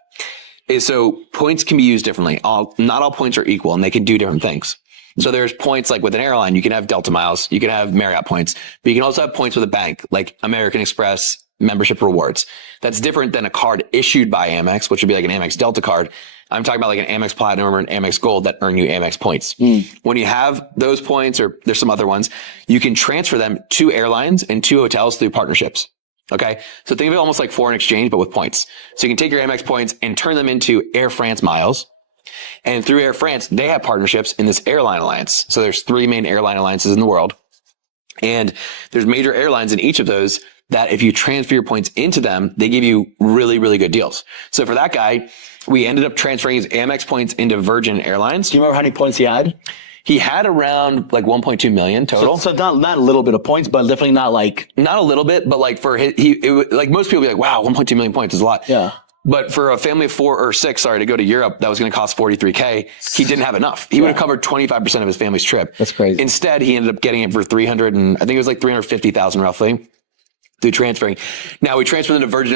is so points can be used differently. Not all points are equal and they can do different things. So there's points like with an airline, you can have Delta miles, you can have Marriott points, but you can also have points with a bank like American Express membership rewards. That's different than a card issued by Amex, which would be like an Amex Delta card. I'm talking about like an Amex Platinum or an Amex Gold that earn you Amex points. When you have those points, or there's some other ones, you can transfer them to airlines and to hotels through partnerships. Okay. So think of it almost like foreign exchange, but with points. So you can take your Amex points and turn them into Air France miles. And through Air France, they have partnerships in this airline alliance. So there's 3 main airline alliances in the world. And there's major airlines in each of those that if you transfer your points into them, they give you really, really good deals. So for that guy, we ended up transferring his Amex points into Virgin Airlines. Do you remember how many points he had? He had around like 1.2 million total. So not a little bit of points, but definitely not a little bit, but like for like most people be like, wow, 1.2 million points is a lot. Yeah. But for a family of 4 or 6, to go to Europe, that was going to cost $43K. He didn't have enough. He would have covered 25% of his family's trip. That's crazy. Instead, he ended up getting it for 300 and I think it was like 350,000 roughly. Through transferring. Now we transfer them to Virgin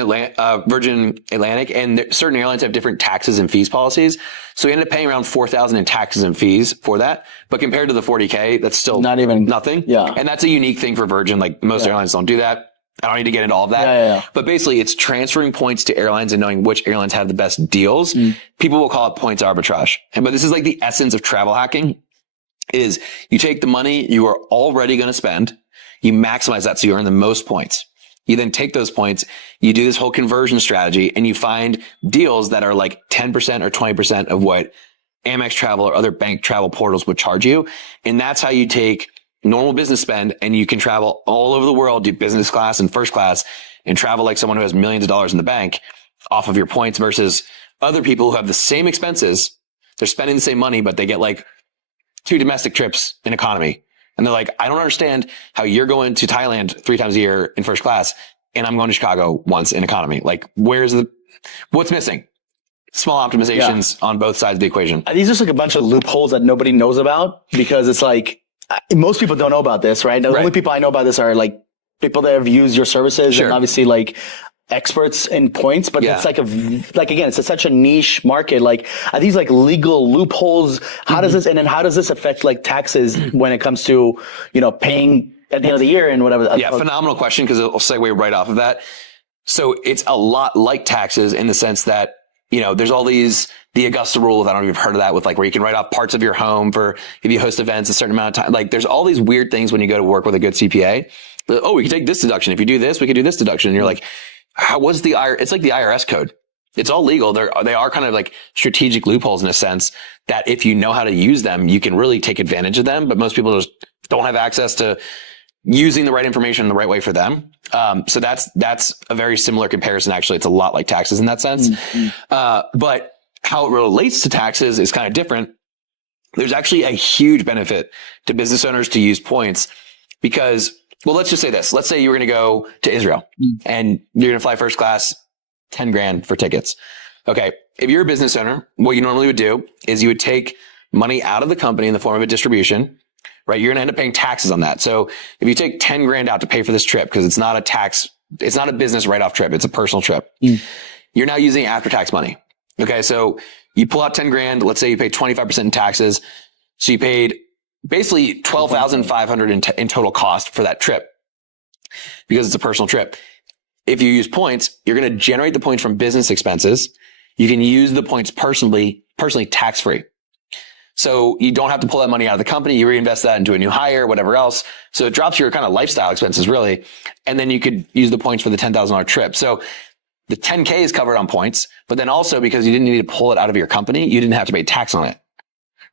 Atlantic, and certain airlines have different taxes and fees policies. So we ended up paying around $4,000 in taxes and fees for that. But compared to the $40K, that's still not even nothing. Yeah. And that's a unique thing for Virgin. Like most airlines don't do that. I don't need to get into all of that. But basically it's transferring points to airlines and knowing which airlines have the best deals. People will call it points arbitrage. But this is like the essence of travel hacking is you take the money you are already going to spend, you maximize that so you earn the most points. You then take those points, you do this whole conversion strategy, and you find deals that are like 10% or 20% of what Amex Travel or other bank travel portals would charge you. And that's how you take normal business spend and you can travel all over the world, do business class and first class, and travel like someone who has millions of dollars in the bank off of your points versus other people who have the same expenses. They're spending the same money, but they get like 2 domestic trips in economy. And they're like, I don't understand how you're going to Thailand 3 times a year in first class and I'm going to Chicago once in economy. Like, what's missing? small optimizations on both sides of the equation. These are just like a bunch of loopholes that nobody knows about, because it's like most people don't know about this, right? The only people I know about this are like people that have used your services and obviously like experts in points, but it's like again, it's such a niche market. Like, are these like legal loopholes? How does this, and then how does this affect like taxes when it comes to, you know, paying at the end of the year and whatever? Yeah, phenomenal question, because it'll segue right off of that. So it's a lot like taxes in the sense that, you know, there's all these, the Augusta rules. I don't know if you've heard of that, with like where you can write off parts of your home for if you host events a certain amount of time. Like there's all these weird things when you go to work with a good CPA. Oh, we can take this deduction. If you do this, we can do this deduction. And you're like, what's the IRS? It's like the IRS code. It's all legal. They are kind of like strategic loopholes in a sense that if you know how to use them, you can really take advantage of them. But most people just don't have access to using the right information in the right way for them. So that's a very similar comparison. Actually, it's a lot like taxes in that sense. But how it relates to taxes is kind of different. There's actually a huge benefit to business owners to use points because, well, let's just say this. Let's say you were going to go to Israel and you're going to fly first class, 10 grand for tickets. Okay. If you're a business owner, what you normally would do is you would take money out of the company in the form of a distribution, right? You're going to end up paying taxes on that. So if you take 10 grand out to pay for this trip, because it's not a business write-off trip, it's a personal trip. You're now using after-tax money. Okay. So you pull out 10 grand. Let's say you pay 25% in taxes. So you paid basically $12,500 in total cost for that trip because it's a personal trip. If you use points, you're going to generate the points from business expenses. You can use the points personally tax-free. So you don't have to pull that money out of the company. You reinvest that into a new hire, whatever else. So it drops your kind of lifestyle expenses really. And then you could use the points for the $10,000 trip. So the 10K is covered on points, but then also because you didn't need to pull it out of your company, you didn't have to pay tax on it.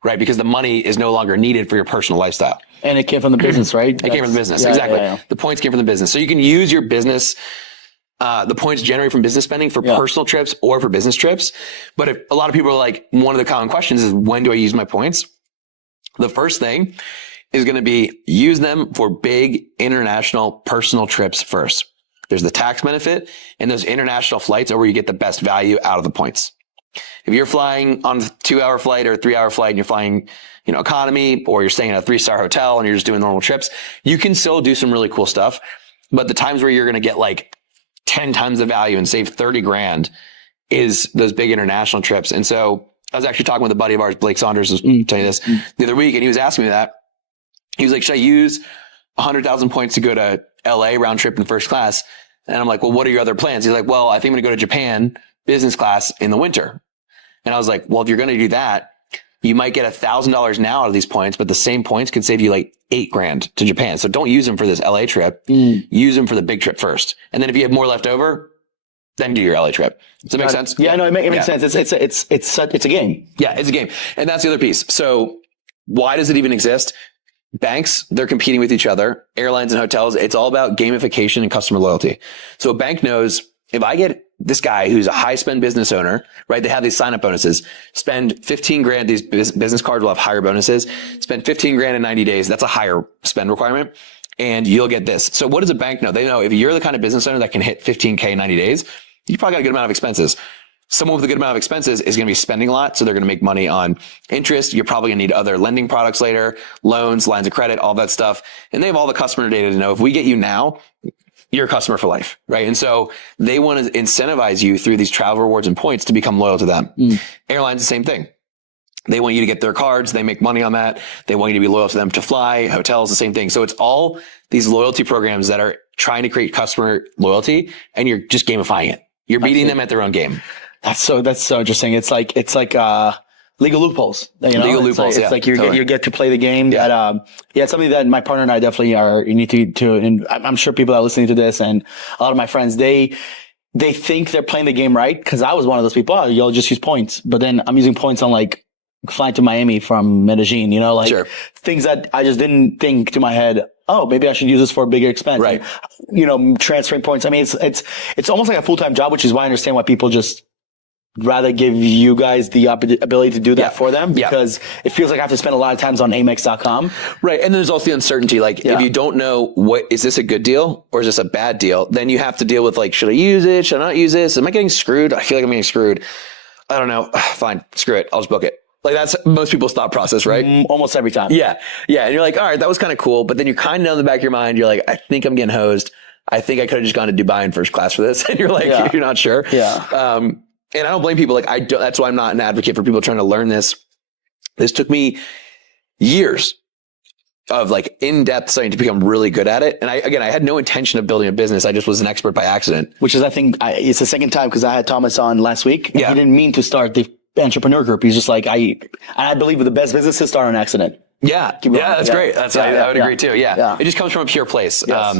Right? Because the money is no longer needed for your personal lifestyle. And it came from the business, right? It came from the business. Exactly. The points came from the business. So you can use your business, the points generated from business spending for personal trips or for business trips. But if a lot of people are like, one of the common questions is, when do I use my points? The first thing is going to be use them for big international personal trips first. There's the tax benefit, and those international flights are where you get the best value out of the points. If you're flying on a 2-hour flight or a 3-hour flight and you're flying, you know, economy, or you're staying in a 3-star hotel and you're just doing normal trips, you can still do some really cool stuff. But the times where you're going to get like 10 times the value and save 30 grand is those big international trips. And so I was actually talking with a buddy of ours, Blake Saunders, was telling you this the other week, and he was asking me that. He was like, should I use 100,000 points to go to LA round trip in first class? And I'm like, well, what are your other plans? He's like, well, I think I'm going to go to Japan business class in the winter. And I was like, well, if you're going to do that, you might get $1,000 now out of these points, but the same points could save you like 8 grand to Japan. So don't use them for this LA trip. Use them for the big trip first. And then if you have more left over, then do your LA trip. Does that make sense? Yeah, no, it makes sense. It's a game. Yeah, it's a game. And that's the other piece. So why does it even exist? Banks, they're competing with each other. Airlines and hotels, it's all about gamification and customer loyalty. So a bank knows, if I get this guy who's a high spend business owner, right? They have these sign up bonuses, spend 15 grand. These business cards will have higher bonuses, spend 15 grand in 90 days. That's a higher spend requirement. And you'll get this. So what does a bank know? They know if you're the kind of business owner that can hit 15K in 90 days, you probably got a good amount of expenses. Someone with a good amount of expenses is going to be spending a lot. So they're going to make money on interest. You're probably going to need other lending products later, loans, lines of credit, all that stuff. And they have all the customer data to know, if we get you now, you're a customer for life, right? And so they want to incentivize you through these travel rewards and points to become loyal to them. Airlines, the same thing. They want you to get their cards. They make money on that. They want you to be loyal to them to fly. Hotels, the same thing. So it's all these loyalty programs that are trying to create customer loyalty, and you're just gamifying it. You're beating them at their own game. That's so interesting. It's like legal loopholes. You know? Legal loopholes. It's like you get to play the game. That it's something that my partner and I definitely are. You need to. And I'm sure people that are listening to this and a lot of my friends, they think they're playing the game right, because I was one of those people. Oh, you'll just use points, but then I'm using points on like flying to Miami from Medellin. You know, like things that I just didn't think to my head. Oh, maybe I should use this for a bigger expense. Right. And, you know, transferring points. I mean, it's almost like a full-time job, which is why I understand why people just rather give you guys the ability to do that for them, because it feels like I have to spend a lot of times on Amex.com. Right. And there's also the uncertainty. Like if you don't know is this a good deal or is this a bad deal, then you have to deal with like, should I use it? Should I not use this? Am I getting screwed? I feel like I'm getting screwed. I don't know. Fine, screw it. I'll just book it. Like that's most people's thought process, right? Almost every time. Yeah. Yeah. And you're like, all right, that was kind of cool. But then you kind of know in the back of your mind, you're like, I think I'm getting hosed. I think I could have just gone to Dubai in first class for this. And you're like, you're not sure. Yeah. And I don't blame people. Like that's why I'm not an advocate for people trying to learn this. This took me years of like in-depth studying to become really good at it. And I had no intention of building a business. I just was an expert by accident. Which is, I think, it's the second time because I had Thomas on last week. And he didn't mean to start the entrepreneur group. He's just like, I believe the best businesses start on accident. Yeah. That's great. I would agree too. Yeah. It just comes from a pure place. Yes.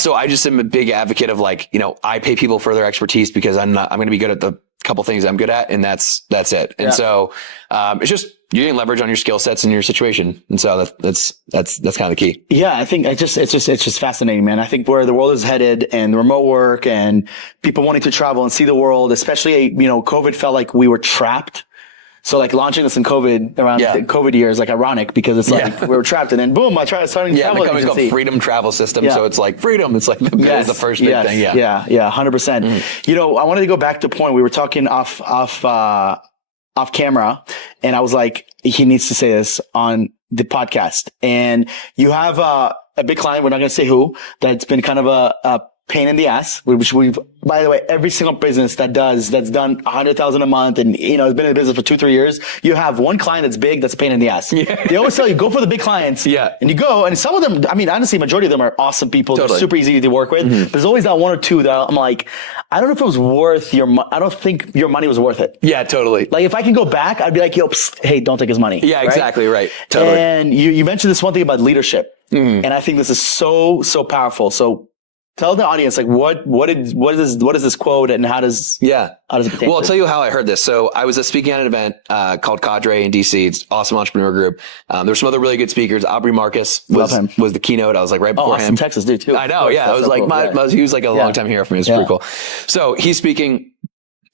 So I just am a big advocate of like, I pay people for their expertise because I'm going to be good at the couple things I'm good at. And that's it. And so, it's just, you're getting leverage on your skill sets and your situation. And so that's kind of the key. Yeah. I think it's just fascinating, man. I think where the world is headed and the remote work and people wanting to travel and see the world, especially, COVID felt like we were trapped. So like launching this in COVID around the COVID years, like ironic because it's like we were trapped and then boom, I tried starting travel. The company's called Freedom Travel System. So it's like freedom. It's like the first big thing. Yeah. 100%. I wanted to go back to a point. We were talking off camera and I was like, he needs to say this on the podcast. And you have a big client. We're not going to say who, that's been kind of a pain in the ass, which by the way, every single business that's done 100,000 a month and, has been in the business for 2-3 years, you have one client that's big, that's a pain in the ass. Yeah. They always tell you, go for the big clients. Yeah. And you go, and some of them, I mean, honestly, majority of them are awesome people. Totally. They're super easy to work with. Mm-hmm. But there's always that one or two that I'm like, I don't know if it was worth I don't think your money was worth it. Yeah, totally. Like if I can go back, I'd be like, hey, don't take his money. Yeah, right? Exactly. Right. Totally. And you mentioned this one thing about leadership. Mm-hmm. And I think this is so powerful. So tell the audience, like, what is this quote and how does it pertain? Well, I'll tell you how I heard this. So I was speaking at an event called Cadre in DC. It's an awesome entrepreneur group. There's some other really good speakers. Aubrey Marcus was the keynote. I was like right before him. Texas dude too. I know. Yeah. I was like, he was like a long time here for me. It was pretty cool. So he's speaking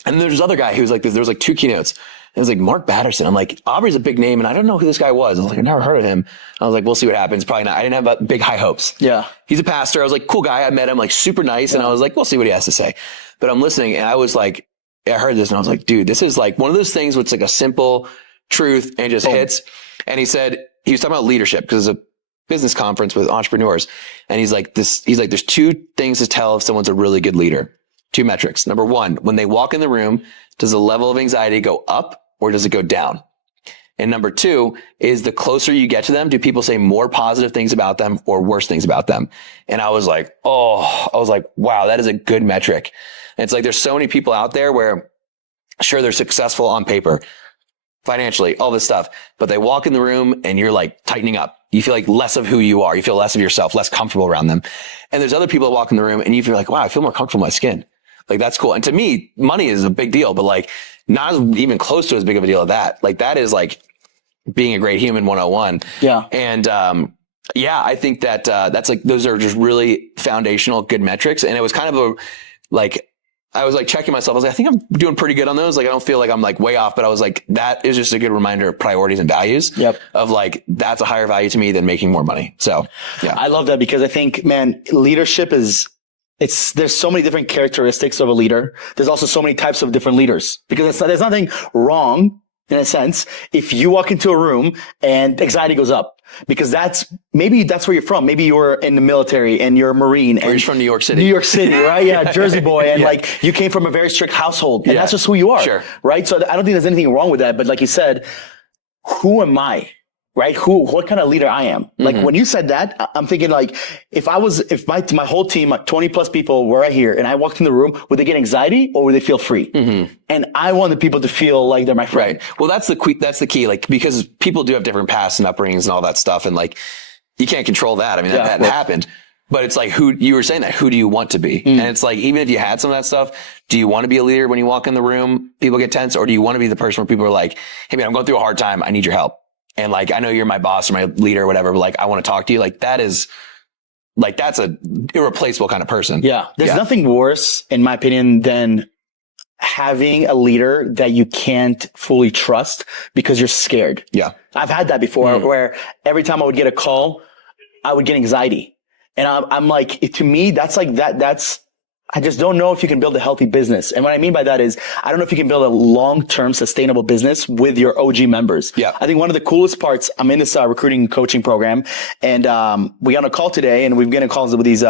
and there's this other guy who was like, there was like 2 keynotes. It was like Mark Batterson. I'm like, Aubrey's a big name and I don't know who this guy was. I was like, I've never heard of him. I was like, we'll see what happens. Probably not. I didn't have big high hopes. Yeah. He's a pastor. I was like, cool guy. I met him, like super nice. And I was like, we'll see what he has to say. But I'm listening and I was like, I heard this and I was like, dude, this is like one of those things where it's like a simple truth and just hits. And he was talking about leadership because it's a business conference with entrepreneurs. And he's like, there's 2 things to tell if someone's a really good leader. 2 metrics. Number 1, when they walk in the room, does the level of anxiety go up or does it go down? And number 2 is the closer you get to them, do people say more positive things about them or worse things about them? And I was like, wow, that is a good metric. And it's like, there's so many people out there where sure, they're successful on paper, financially, all this stuff, but they walk in the room and you're like tightening up. You feel like less of who you are. You feel less of yourself, less comfortable around them. And there's other people that walk in the room and you feel like, wow, I feel more comfortable in my skin. Like that's cool. And to me, money is a big deal, but like not even close to as big of a deal as that. Like that is like being a great human 101. Yeah. And, I think that, that's like, those are just really foundational, good metrics. And it was kind of I was like checking myself. I was like, I think I'm doing pretty good on those. Like, I don't feel like I'm like way off, but I was like, that is just a good reminder of priorities and values. Yep. Of like, that's a higher value to me than making more money. So yeah. I love that because I think, man, leadership there's so many different characteristics of a leader. There's also so many types of different leaders because there's nothing wrong in a sense if you walk into a room and anxiety goes up because maybe that's where you're from. Maybe you're in the military and you're a Marine. Or you're from New York City. New York City, right? Yeah. Jersey boy. And like you came from a very strict household and that's just who you are. Sure. Right. So I don't think there's anything wrong with that. But like you said, who am I? Right? What kind of leader I am? Like when you said that, I'm thinking like, if my whole team, like 20 plus people were right here and I walked in the room, would they get anxiety or would they feel free? Mm-hmm. And I want the people to feel like they're my friend. Right. Well, that's the key. Like, because people do have different pasts and upbringings and all that stuff. And like, you can't control that. I mean, that happened, but it's like, who you were saying that, who do you want to be? And it's like, even if you had some of that stuff, do you want to be a leader when you walk in the room, people get tense, or do you want to be the person where people are like, hey man, I'm going through a hard time. I need your help. And like, I know you're my boss or my leader or whatever, but like, I want to talk to you. Like that's a irreplaceable kind of person. Yeah. There's nothing worse, in my opinion, than having a leader that you can't fully trust because you're scared. Yeah. I've had that before where every time I would get a call, I would get anxiety. And I'm like, to me, that's I just don't know if you can build a healthy business. And what I mean by that is, I don't know if you can build a long-term sustainable business with your OG members. Yeah. I think one of the coolest parts, I'm in this recruiting coaching program, and we got on a call today, and we've been getting calls with these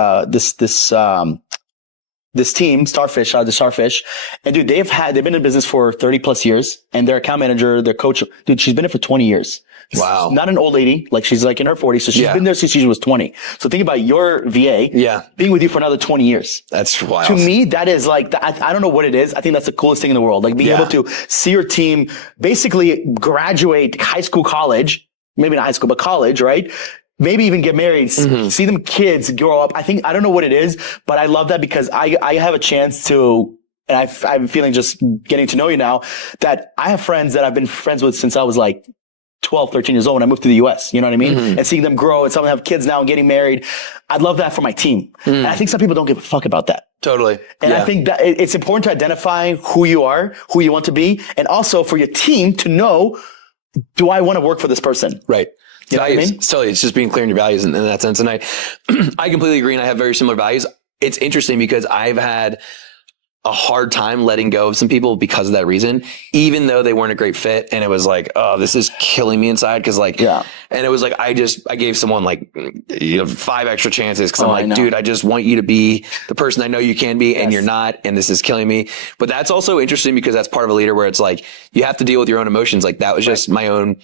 this team, Starfish, the Starfish. And dude, they've been in business for 30 plus years, and their account manager, their coach, dude, she's been there for 20 years. Wow. Not an old lady. Like, she's like in her 40s. So she's been there since she was 20. So think about your VA being with you for another 20 years. That's wild. To me, that is like, I don't know what it is. I think that's the coolest thing in the world. Like, being able to see your team basically graduate high school, college, maybe not high school, but college, right? Maybe even get married, see them kids grow up. I don't know what it is, but I love that because I have a chance to, and I'm feeling just getting to know you now, that I have friends that I've been friends with since I was like 12, 13 years old when I moved to the US, you know what I mean? And seeing them grow, and some of them have kids now and getting married. I'd love that for my team. And I think some people don't give a fuck about that. Totally. And I think that it's important to identify who you are, who you want to be, and also for your team to know, do I want to work for this person? Right. You know what I mean? Totally. It's just being clear in your values in that sense. And I completely agree. And I have very similar values. It's interesting because I've had a hard time letting go of some people because of that reason, even though they weren't a great fit. And it was like, oh, this is killing me inside. Cause like, and it was like, I gave someone like, 5 extra chances. Cause I'm like, dude, I just want you to be the person I know you can be, and you're not. And this is killing me. But that's also interesting because that's part of a leader where it's like, you have to deal with your own emotions. Like, that was just my own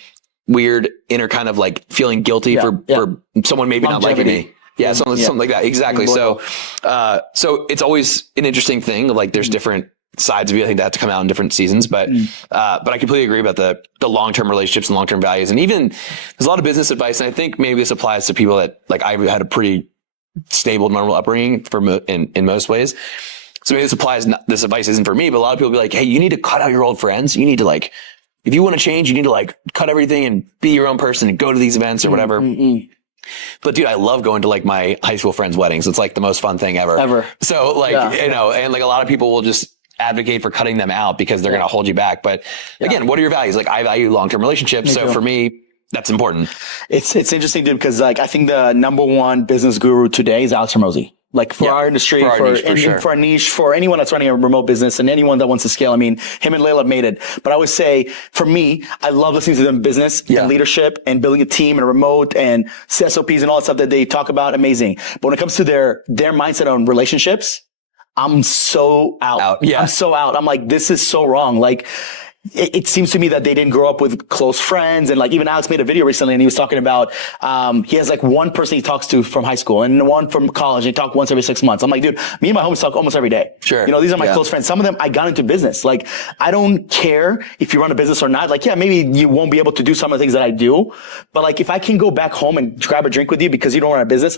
weird inner kind of like feeling guilty for someone maybe not liking me. Yeah, something like that. Exactly. So it's always an interesting thing. Like, there's different sides of you. I think that have to come out in different seasons, but I completely agree about the long-term relationships and long-term values. And even there's a lot of business advice. And I think maybe this applies to people that, like, I've had a pretty stable, normal upbringing in most ways. So maybe this advice isn't for me, but a lot of people be like, hey, you need to cut out your old friends. You need to, like, if you want to change, you need to, like, cut everything and be your own person and go to these events or whatever. But dude, I love going to, like, my high school friends' weddings. It's like the most fun thing ever. So, like, and like a lot of people will just advocate for cutting them out because they're going to hold you back. But again, what are your values? Like, I value long-term relationships. So for me, that's important. It's interesting, dude, because, like, I think the number one business guru today is Alex Hormozi. Like, for our industry, for our niche, for anyone that's running a remote business and anyone that wants to scale. I mean, him and Layla have made it. But I would say, for me, I love listening to them in business and leadership and building a team and remote and SOPs and all that stuff that they talk about. Amazing. But when it comes to their mindset on relationships, I'm so out. I'm so out. I'm like, this is so wrong. Like, it seems to me that they didn't grow up with close friends. And, like, even Alex made a video recently and he was talking about, he has, like, one person he talks to from high school and one from college. And they talk once every 6 months. I'm like, dude, me and my homies talk almost every day. Sure. You know, these are my close friends. Some of them I got into business. Like, I don't care if you run a business or not. Like, yeah, maybe you won't be able to do some of the things that I do. But, like, if I can go back home and grab a drink with you because you don't run a business,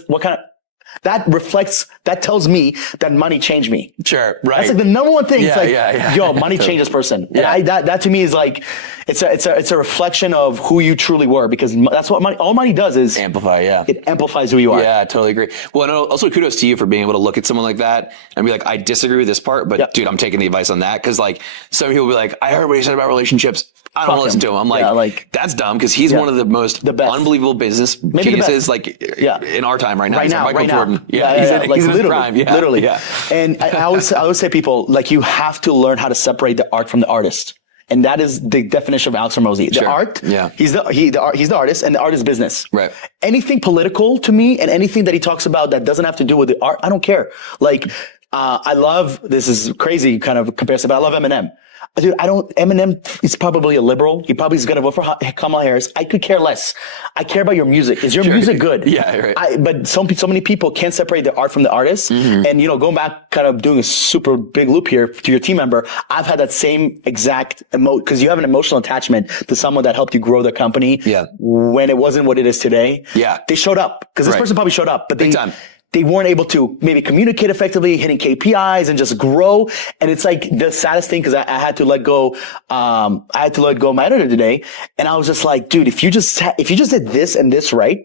that tells me that money changed me. Sure. Right. That's like the number one thing. It's like, yo, money changed this person. And that to me is like, it's a reflection of who you truly were, because that's what all money does is amplify. Yeah. It amplifies who you are. Yeah, I totally agree. Well, and also kudos to you for being able to look at someone like that and be like, I disagree with this part, but dude, I'm taking the advice on that. Cause, like, some people will be like, I heard what he said about relationships. I don't listen to him. I'm like, that's dumb, because he's one of the best unbelievable business geniuses, like, in our time right now. Right now. Jordan. He's in his prime. Literally. Yeah. And I always say people, like, you have to learn how to separate the art from the artist. And that is the definition of Alex Hormozi. The art, he's the artist, and the art is business. Right. Anything political to me and anything that he talks about that doesn't have to do with the art, I don't care. Like, I love, this is crazy kind of comparison, but I love Eminem. Dude, Eminem is probably a liberal. He probably is going to vote for Kamala Harris. I could care less. I care about your music. Is your music good? Yeah, right. But so many people can't separate the art from the artist. And, you know, going back, kind of doing a super big loop here to your team member, I've had that same exact because you have an emotional attachment to someone that helped you grow their company when it wasn't what it is today. Yeah. They showed up because this person probably showed up, but big time. They weren't able to maybe communicate effectively, hitting KPIs and just grow. And it's like the saddest thing, because I had to let go. I had to let go of my editor today, and I was just like, dude, if you just did this and this right,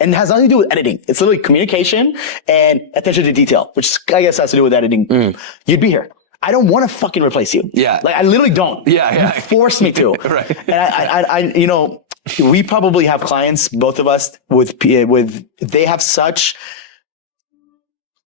and it has nothing to do with editing, it's literally communication and attention to detail, which I guess has to do with editing. You'd be here. I don't want to fucking replace you. Yeah. Like, I literally don't. Yeah. You force me to. Right. And I, you know, we probably have clients, both of us, they have such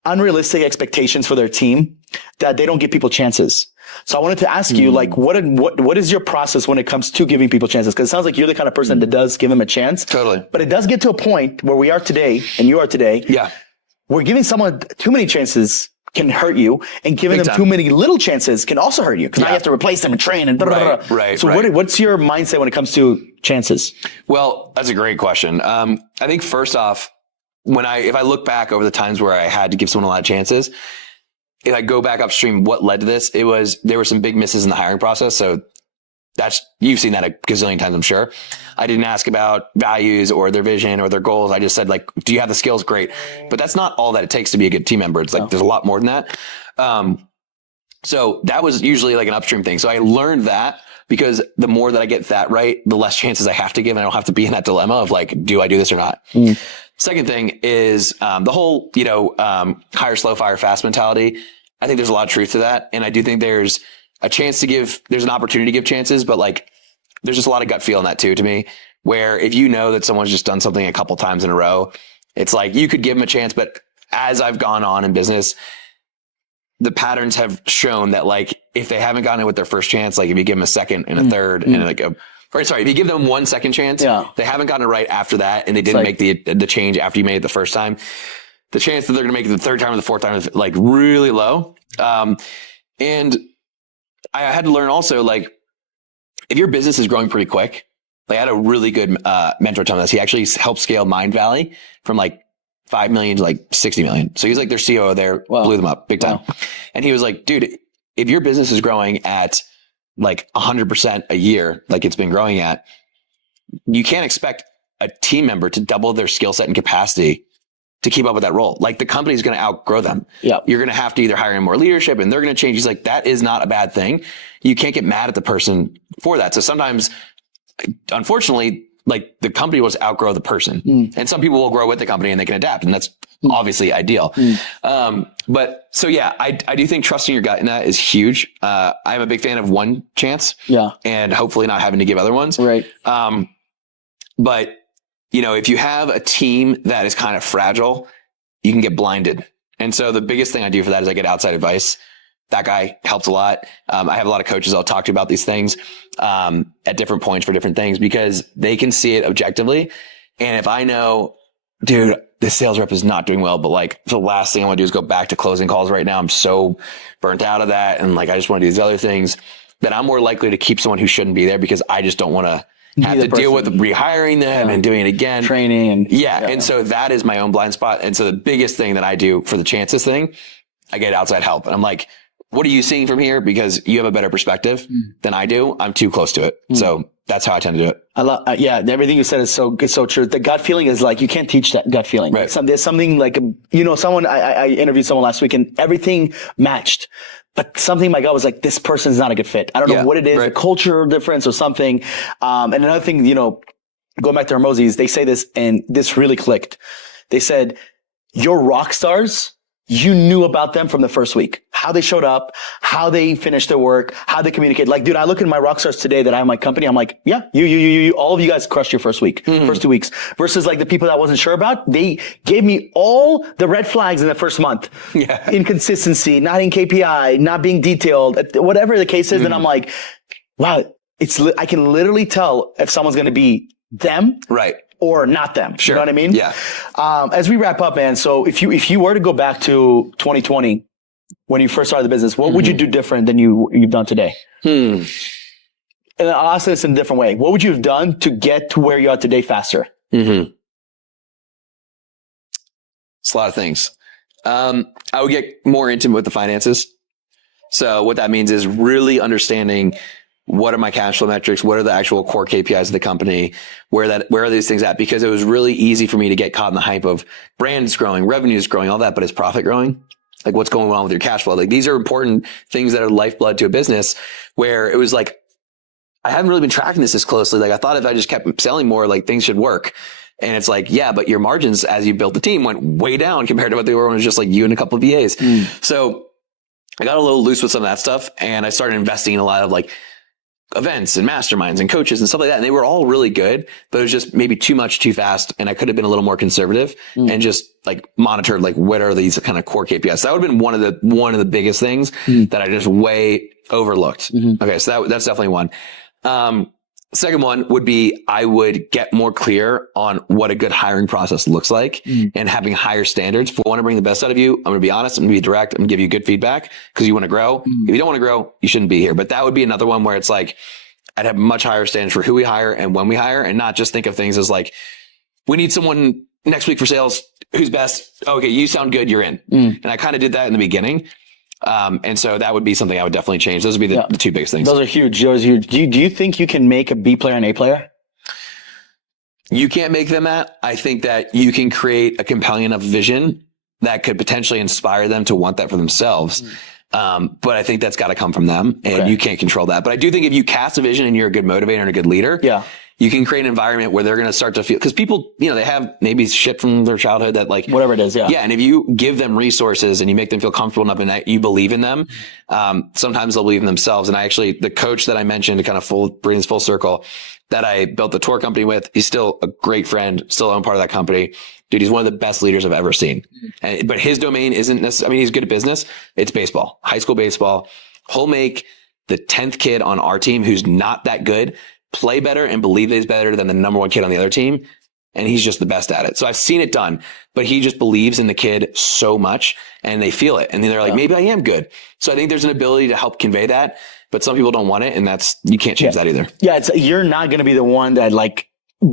unrealistic expectations for their team that they don't give people chances. So I wanted to ask you, like, what is your process when it comes to giving people chances? Because it sounds like you're the kind of person that does give them a chance. Totally. But it does get to a point where we are today, and you are today. Yeah. We're giving someone too many chances can hurt you, and giving them too many little chances can also hurt you, because now you have to replace them and train and Right. So what's your mindset when it comes to chances? Well, that's a great question. I think first off, if I look back over the times where I had to give someone a lot of chances, if I go back upstream, what led to this? There were some big misses in the hiring process. So you've seen that a gazillion times, I'm sure. I didn't ask about values or their vision or their goals. I just said, like, do you have the skills? Great. But that's not all that it takes to be a good team member. It's like, there's a lot more than that. So that was usually like an upstream thing. So I learned that, because the more that I get that right, the less chances I have to give. And I don't have to be in that dilemma of like, do I do this or not? Second thing is the whole, hire slow, fire fast mentality. I think there's a lot of truth to that. And I do think there's an opportunity to give chances, but like, there's just a lot of gut feel in that too, to me, where if you know that someone's just done something a couple times in a row, it's like, you could give them a chance. But as I've gone on in business, the patterns have shown that, like, if they haven't gotten it with their first chance, like if you give them a second and a third and if you give them 1 second chance, they haven't gotten it right after that, and they didn't make the change after you made it the first time, the chance that they're going to make it the third time or the fourth time is like really low. And I had to learn also, like, if your business is growing pretty quick, like, I had a really good mentor tell me this. He actually helped scale Mind Valley from like 5 million to like 60 million. So he's like their COO there, blew them up big time. And he was like, dude, if your business is growing at like 100% a year, like it's been growing at, you can't expect a team member to double their skill set and capacity to keep up with that role. Like, the company's going to outgrow them. You're going to have to either hire in more leadership, and they're going to change. He's like, that is not a bad thing. You can't get mad at the person for that. So sometimes, unfortunately, like, the company will outgrow the person, and some people will grow with the company and they can adapt, and that's obviously ideal. But so yeah, I do think trusting your gut in that is huge. I'm a big fan of one chance, and hopefully not having to give other ones. But if you have a team that is kind of fragile, you can get blinded. And so the biggest thing I do for that is I get outside advice. That guy helps a lot. I have a lot of coaches I'll talk to about these things at different points for different things, because they can see it objectively. And if I know, dude, this sales rep is not doing well, but like, the last thing I want to do is go back to closing calls right now. I'm so burnt out of that. And like, I just want to do these other things. Then I'm more likely to keep someone who shouldn't be there, because I just don't want to have to deal with rehiring them and doing it again. Training. And so that is my own blind spot. And so the biggest thing that I do for the chances thing, I get outside help. And I'm like, what are you seeing from here? Because you have a better perspective than I do. I'm too close to it. So that's how I tend to do it. I love, everything you said is so true. The gut feeling is like, you can't teach that gut feeling. Right. There's something like, someone, I interviewed someone last week and everything matched. But something my gut was like, this person's not a good fit. I don't know what it is, a culture difference or something. And another thing, going back to Hermosis, they say this, and this really clicked. They said, your rock stars, you knew about them from the first week, how they showed up, how they finished their work, how they communicate. Like, dude, I look at my rock stars today that I have in my company. I'm like, yeah, you, all of you guys crushed your first week, first 2 weeks, versus like the people that I wasn't sure about. They gave me all the red flags in the first month. Inconsistency, not in KPI, not being detailed, whatever the case is. And I'm like, wow, I can literally tell if someone's going to be them. Or not them. Sure. You know what I mean? Yeah. As we wrap up, man. So if you were to go back to 2020, when you first started the business, what would you do different than you've done today? And I'll ask this in a different way. What would you have done to get to where you are today faster? It's a lot of things. I would get more intimate with the finances. So what that means is really understanding, what are my cash flow metrics? What are the actual core KPIs of the company? Where are these things at? Because it was really easy for me to get caught in the hype of brands growing, revenues growing, all that, but is profit growing? Like, what's going on with your cash flow? Like, these are important things that are lifeblood to a business, where it was like, I haven't really been tracking this closely. Like, I thought if I just kept selling more, like, things should work. And it's like, yeah, but your margins as you built the team went way down compared to what they were when it was just like you and a couple of VAs. So I got a little loose with some of that stuff, and I started investing in a lot of like events and masterminds and coaches and stuff like that. And they were all really good, but it was just maybe too much too fast. And I could have been a little more conservative and just like monitored, like, what are these kind of core KPIs? That would have been one of the biggest things that I just way overlooked. Okay. So that's definitely one. Second one would be, I would get more clear on what a good hiring process looks like and having higher standards. If I want to bring the best out of you, I'm going to be honest. I'm going to be direct. I'm going to give you good feedback because you want to grow. If you don't want to grow, you shouldn't be here. But that would be another one where it's like, I'd have much higher standards for who we hire and when we hire, and not just think of things as like, we need someone next week for sales. Who's best? Okay. You sound good. You're in. And I kind of did that in the beginning. And so that would be something I would definitely change. Those would be the two biggest things. Those are huge. Do you think you can make a B player an A player? You can't make them that. I think that you can create a compelling enough vision that could potentially inspire them to want that for themselves. But I think that's got to come from them, and you can't control that. But I do think if you cast a vision and you're a good motivator and a good leader, you can create an environment where they're going to start to feel, because people, they have maybe shit from their childhood that, like, whatever it is. Yeah. And if you give them resources and you make them feel comfortable enough and that you believe in them, sometimes they'll believe in themselves. And the coach that I mentioned to kind of bring this full circle, that I built the tour company with, he's still a great friend, still own part of that company. Dude, he's one of the best leaders I've ever seen. But his domain isn't necessarily, he's good at business. It's baseball, high school baseball. He'll make the 10th kid on our team who's not that good play better and believe that he's better than the number one kid on the other team. And he's just the best at it. So I've seen it done, but he just believes in the kid so much and they feel it. And then they're like, maybe I am good. So I think there's an ability to help convey that, but some people don't want it. And you can't change that either. Yeah. You're not going to be the one that like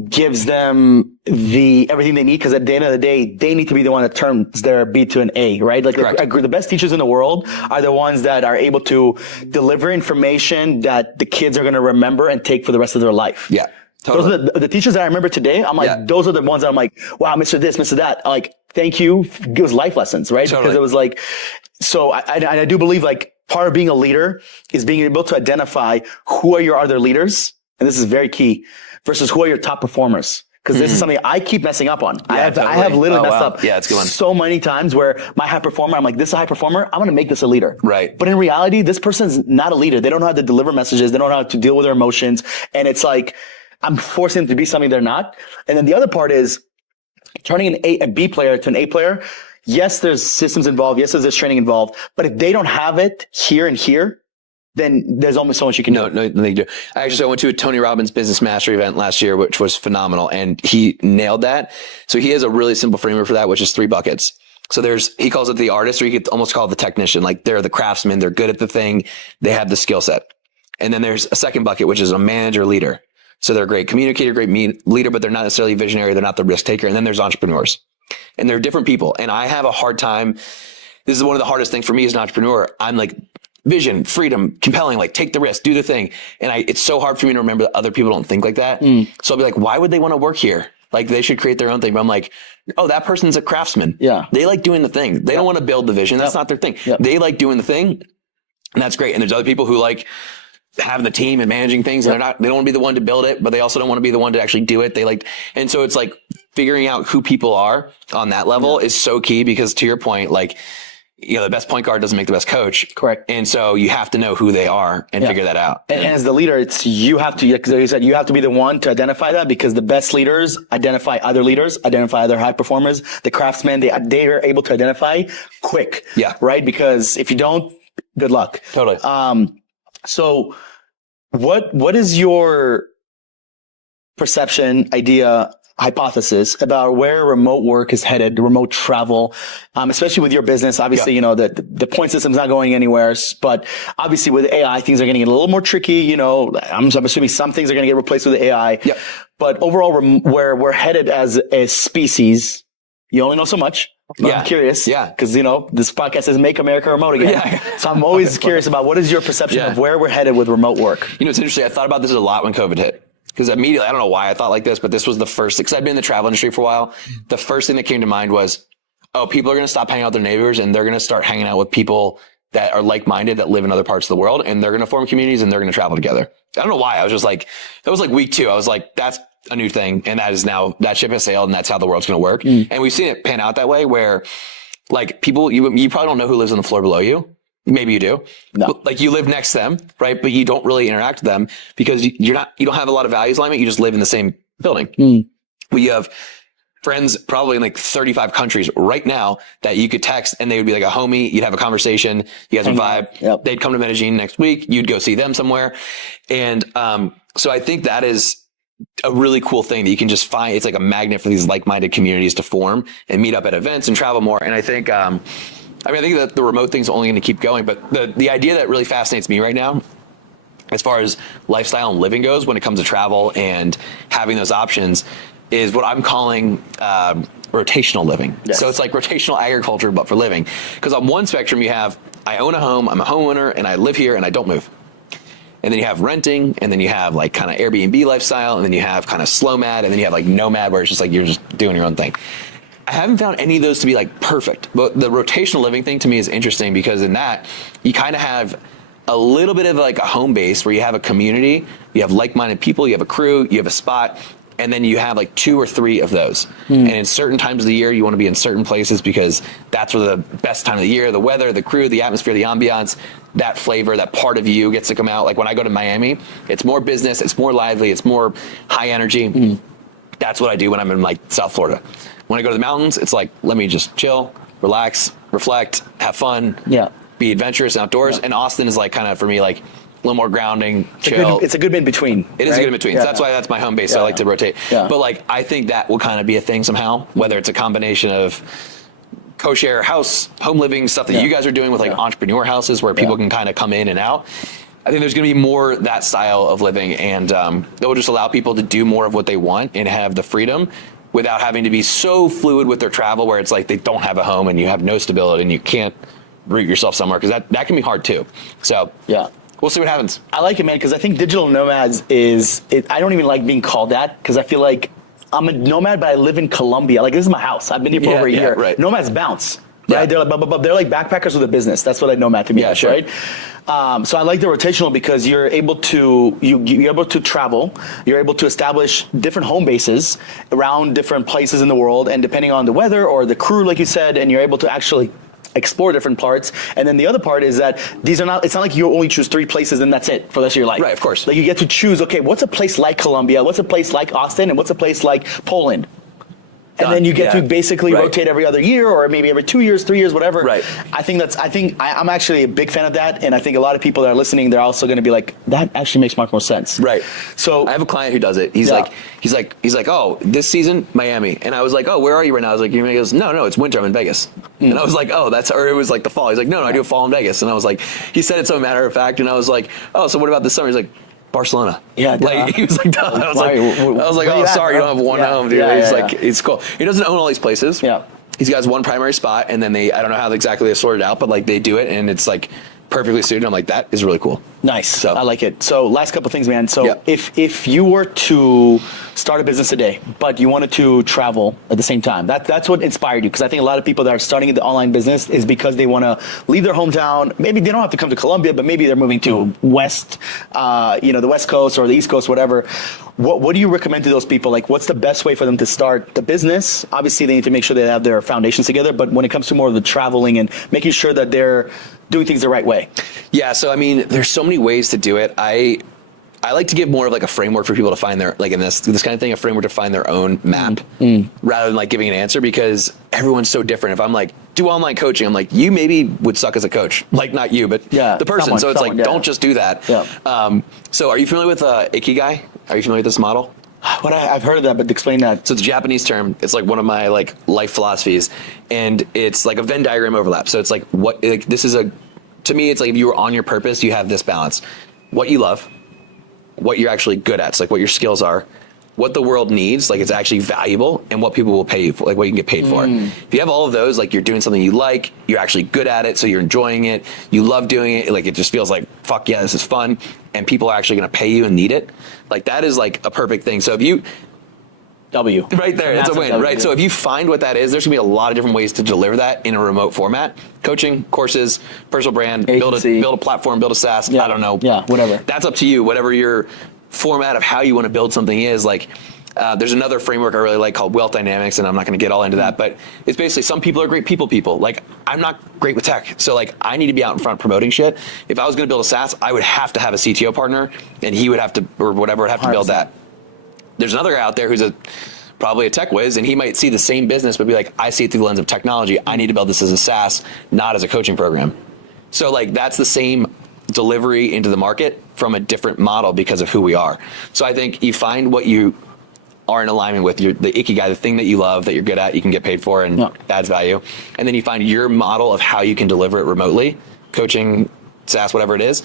gives them everything they need, because at the end of the day, they need to be the one that turns their B to an A, right? Like the best teachers in the world are the ones that are able to deliver information that the kids are going to remember and take for the rest of their life. Yeah. Totally. Those are the teachers that I remember today. I'm like, those are the ones that I'm like, wow, Mr. This, Mr. That. Like, thank you. It was life lessons, right? Totally. Because it was like, so I do believe like part of being a leader is being able to identify who are your other leaders. And this is very key, versus who are your top performers. Because this is something I keep messing up on. I have literally messed up it's good one. So many times where my high performer, I'm like, this is a high performer, I'm going to make this a leader. Right. But in reality, this person's not a leader. They don't know how to deliver messages. They don't know how to deal with their emotions. And it's like, I'm forcing them to be something they're not. And then the other part is turning a B player to an A player. Yes, there's systems involved. Yes, there's training involved. But if they don't have it here and here, then there's only so much you can do. No, they do. I went to a Tony Robbins Business Mastery event last year, which was phenomenal. And he nailed that. So he has a really simple framework for that, which is 3 buckets. So he calls it the artist, or you could almost call it the technician. Like, they're the craftsman. They're good at the thing. They have the skill set. And then there's a second bucket, which is a manager leader. So they're a great communicator, great leader, but they're not necessarily visionary. They're not the risk taker. And then there's entrepreneurs, and they're different people. And I have a hard time. This is one of the hardest things for me as an entrepreneur. I'm like, vision, freedom, compelling, like, take the risk, do the thing. And it's so hard for me to remember that other people don't think like that. So I'll be like, why would they want to work here? Like, they should create their own thing. But I'm like, oh, that person's a craftsman. Yeah. They like doing the thing. They don't want to build the vision. That's not their thing. They like doing the thing. And that's great. And there's other people who like having the team and managing things, and they don't want to be the one to build it, but they also don't want to be the one to actually do it. And so it's like figuring out who people are on that level is so key, because to your point, like, the best point guard doesn't make the best coach. Correct. And so you have to know who they are and figure that out. And as the leader, you have to, because you said, you have to be the one to identify that, because the best leaders identify other leaders, identify other high performers. The craftsmen, they are able to identify quick. Yeah. Right? Because if you don't, good luck. Totally. So what is your perception, idea, hypothesis about where remote work is headed, remote travel, especially with your business? Obviously, the point system's not going anywhere, but obviously with AI, things are going to get a little more tricky. I'm assuming some things are going to get replaced with AI, but overall where we're headed as a species, you only know so much. I'm curious. Yeah. Because, this podcast says Make America Remote Again. Yeah. So I'm always curious about what is your perception of where we're headed with remote work? It's interesting. I thought about this a lot when COVID hit. Because immediately, I don't know why I thought like this, but this was the first, because I've been in the travel industry for a while. The first thing that came to mind was, people are going to stop hanging out with their neighbors, and they're going to start hanging out with people that are like-minded, that live in other parts of the world, and they're going to form communities, and they're going to travel together. I don't know why. I was just like, that was like week 2. I was like, that's a new thing. And that ship has sailed, and that's how the world's going to work. And we've seen it pan out that way, where like people, you probably don't know who lives on the floor below you. Maybe you do. No. But, like you live next to them, right? But you don't really interact with them because you don't have a lot of values alignment. You just live in the same building. We have friends probably in like 35 countries right now that you could text and they would be like a homie. You'd have a conversation. You guys would vibe. Yep. They'd come to Medellin next week. You'd go see them somewhere. And so I think that is a really cool thing that you can just find. It's like a magnet for these like-minded communities to form and meet up at events and travel more. And I think, I think that the remote thing's only going to keep going. But the idea that really fascinates me right now, as far as lifestyle and living goes, when it comes to travel and having those options, is what I'm calling rotational living. Yes. So it's like rotational agriculture, but for living. Because on one spectrum, you have, I own a home, I'm a homeowner, and I live here and I don't move. And then you have renting, and then you have like kind of Airbnb lifestyle, and then you have kind of slow mad, and then you have like nomad, where it's just like you're just doing your own thing. I haven't found any of those to be like perfect, but the rotational living thing to me is interesting because in that you kind of have a little bit of like a home base where you have a community, you have like-minded people, you have a crew, you have a spot, and then you have like 2 or 3 of those. And in certain times of the year, you want to be in certain places because that's where the best time of the year, the weather, the crew, the atmosphere, the ambiance, that flavor, that part of you gets to come out. Like when I go to Miami, it's more business, it's more lively, it's more high energy. That's what I do when I'm in like South Florida. When I go to the mountains, it's like, let me just chill, relax, reflect, have fun, be adventurous outdoors. And Austin is like kind of for me, like, a little more grounding, chill. It's a good in between. It is a good in between. So that's why that's my home base. So I like to rotate. But like, I think that will kind of be a thing somehow, whether it's a combination of co-share house, home living stuff that you guys are doing with like entrepreneur houses where people can kind of come in and out. I think there's going to be more that style of living, and that will just allow people to do more of what they want and have the freedom without having to be so fluid with their travel where it's like they don't have a home and you have no stability and you can't root yourself somewhere, because that can be hard too. So we'll see what happens. I like it, man, because I think digital nomads I don't even like being called that, because I feel like I'm a nomad, but I live in Colombia. Like, this is my house. I've been here for over a year. Right. Nomads bounce. Right? They're like backpackers with a business. That's what a nomad to me is, sure. right? So I like the rotational because you're able to you're able to travel. You're able to establish different home bases around different places in the world, and depending on the weather or the crew, like you said, and you're able to actually explore different parts. And then the other part is that it's not like you only choose 3 places and that's it for the rest of your life. Right, of course. Like, you get to choose, okay, what's a place like Colombia? What's a place like Austin? And what's a place like Poland? And then you get to basically rotate every other year, or maybe every 2 years, 3 years, whatever. Right. I'm actually a big fan of that. And I think a lot of people that are listening, they're also going to be like, that actually makes much more sense. Right. So I have a client who does it. He's like, oh, this season, Miami. And I was like, oh, where are you right now? I was like, he goes, no, it's winter. I'm in Vegas. And I was like, oh, or it was like the fall. He's like, no, I do a fall in Vegas. And I was like, he said it so matter of fact. And I was like, oh, so what about this summer? He's like, Barcelona. Yeah, like he was like, duh. I was like, oh, sorry, you don't have one home, dude. He's like, it's cool. He doesn't own all these places. Yeah, he's got one primary spot, and then I don't know how exactly they sort it out, but like they do it, and it's like perfectly suited. I'm like, that is really cool. Nice. So, I like it. So last couple things, man. So if you were to start a business today, but you wanted to travel at the same time, that's what inspired you. Because I think a lot of people that are starting the online business is because they want to leave their hometown. Maybe they don't have to come to Colombia, but maybe they're moving to the West Coast or the East Coast, whatever. What do you recommend to those people? Like, what's the best way for them to start the business? Obviously, they need to make sure they have their foundations together. But when it comes to more of the traveling and making sure that they're doing things the right way. Yeah. So, I mean, there's so many ways to do it. I like to give more of like a framework for people to find their, like in this kind of thing, a framework to find their own map rather than like giving an answer, because everyone's so different. If I'm like, do online coaching, I'm like, you maybe would suck as a coach, like not you, but the person. Don't just do that. Yeah. So are you familiar with Ikigai? Are you familiar with this model? I've heard of that, but explain that. So it's a Japanese term. It's like one of my like life philosophies, and it's like a Venn diagram overlap. So it's like to me, it's like if you were on your purpose, you have this balance: what you love, what you're actually good at, so like what your skills are, what the world needs, like it's actually valuable, and what people will pay you for, like what you can get paid for. If you have all of those, like you're doing something you like, you're actually good at it, so you're enjoying it, you love doing it, like it just feels like, fuck yeah, this is fun, and people are actually going to pay you and need it. Like that is like a perfect thing. So if you right there, it's a win, right? So if you find what that is, there's gonna be a lot of different ways to deliver that in a remote format. Coaching, courses, personal brand, build a platform, build a SaaS, I don't know. Yeah, whatever. That's up to you, whatever your format of how you want to build something is. Like, There's another framework I really like called wealth dynamics, and I'm not going to get all into that, but it's basically some people are great people. Like, I'm not great with tech, so like I need to be out in front promoting shit. If I was going to build a SaaS, I would have to have a CTO partner, and he would have to, or whatever, would have to build 100%. that. There's another guy out there who's probably a tech whiz, and he might see the same business, but be like, I see it through the lens of technology. I need to build this as a SaaS, not as a coaching program. So like that's the same delivery into the market from a different model because of who we are. So I think you find what you are in alignment with, the ikigai, the thing that you love, that you're good at, you can get paid for, and adds value. And then you find your model of how you can deliver it remotely, coaching, SaaS, whatever it is.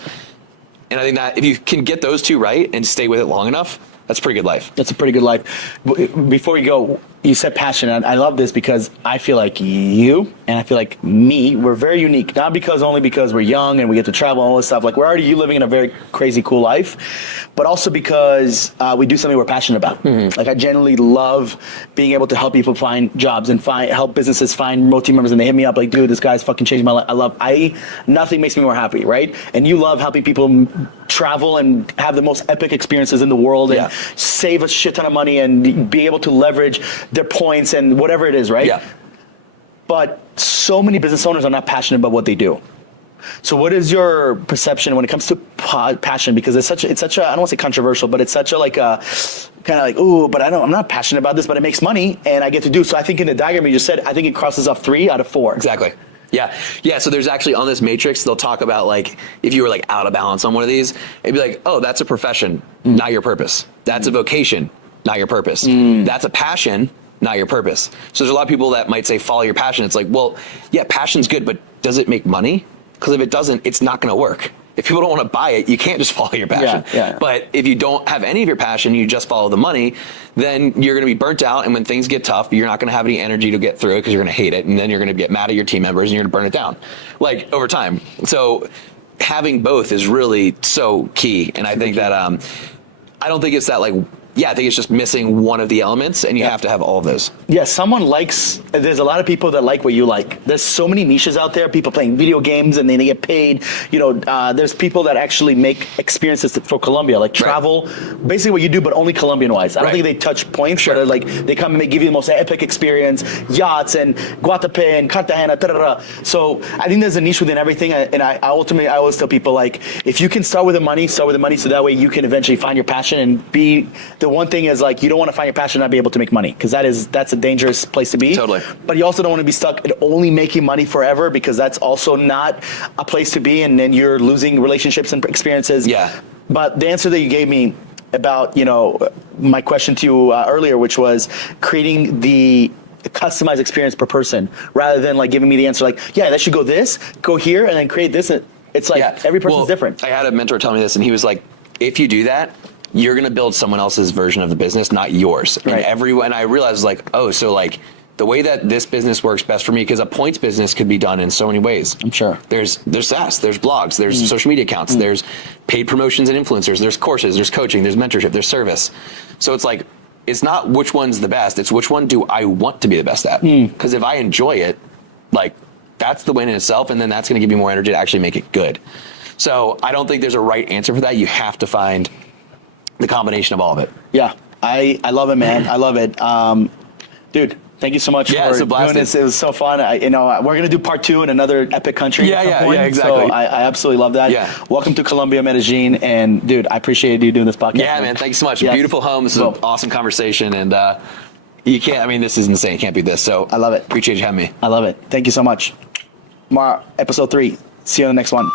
And I think that if you can get those two right and stay with it long enough, that's a pretty good life. That's a pretty good life. Before you go, you said passion. And I love this because I feel like you and I feel like me, we're very unique. Not only because we're young and we get to travel and all this stuff. Like we're already living in a very crazy, cool life, but also because we do something we're passionate about. Mm-hmm. Like I genuinely love being able to help people find jobs and help businesses find remote team members. And they hit me up like, dude, this guy's fucking changed my life. Nothing makes me more happy, right? And you love helping people travel and have the most epic experiences in the world and save a shit ton of money and be able to leverage their points and whatever it is, right? Yeah. But so many business owners are not passionate about what they do. So what is your perception when it comes to passion? Because it's such a, I don't want to say controversial, but it's such a like a kind of like, ooh, but I'm not passionate about this, but it makes money and I get to do. So I think in the diagram you just said, I think it crosses off 3 out of 4. Exactly. Yeah. So there's actually on this matrix, they'll talk about like, if you were like out of balance on one of these, it'd be like, oh, that's a profession, not your purpose. That's a vocation, not your purpose. That's a passion, not your purpose. So there's a lot of people that might say, follow your passion. It's like, well, yeah, passion's good, but does it make money? Because if it doesn't, it's not going to work. If people don't want to buy it, you can't just follow your passion. Yeah. But if you don't have any of your passion, you just follow the money, then you're going to be burnt out. And when things get tough, you're not going to have any energy to get through it because you're going to hate it. And then you're going to get mad at your team members and you're going to burn it down like over time. So having both is really so key. And I think that, I don't think it's that like, I think it's just missing one of the elements and you have to have all of those. Yeah, there's a lot of people that like what you like. There's so many niches out there, people playing video games and then they get paid. There's people that actually make experiences for Colombia, like travel, basically what you do, but only Colombian-wise. I don't think they touch points, but like they come and they give you the most epic experience, yachts and Guatape and Cartagena, So I think there's a niche within everything. And I always tell people like, if you can start with the money so that way you can eventually find your passion and be. The one thing is like you don't want to find your passion and not be able to make money because that's a dangerous place to be. Totally. But you also don't want to be stuck at only making money forever because that's also not a place to be, and then you're losing relationships and experiences. Yeah. But the answer that you gave me about my question to you earlier, which was creating the customized experience per person, rather than like giving me the answer like, yeah, that should go here, and then create this. It's like every person's different. I had a mentor tell me this, and he was like, if you do that, you're going to build someone else's version of the business, not yours. Right. And I realized like, oh, so like the way that this business works best for me, because a points business could be done in so many ways. I'm sure. There's SaaS, there's blogs, there's social media accounts, there's paid promotions and influencers, there's courses, there's coaching, there's mentorship, there's service. So it's like, it's not which one's the best, it's which one do I want to be the best at? Because if I enjoy it, like that's the win in itself, and then that's going to give you more energy to actually make it good. So I don't think there's a right answer for that. You have to find the combination of all of it. Yeah, I love it, man. I love it. Dude, thank you so much for doing this. It was so fun. We're going to do part 2 in another epic country. Yeah, exactly. So I absolutely love that. Yeah. Welcome to Colombia, Medellin. And dude, I appreciate you doing this podcast. Yeah, man. Thank you so much. Yes. Beautiful home. This is an awesome conversation. And this is insane. You can't beat this. So I love it. Appreciate you having me. I love it. Thank you so much. Mara, episode 3. See you on the next one.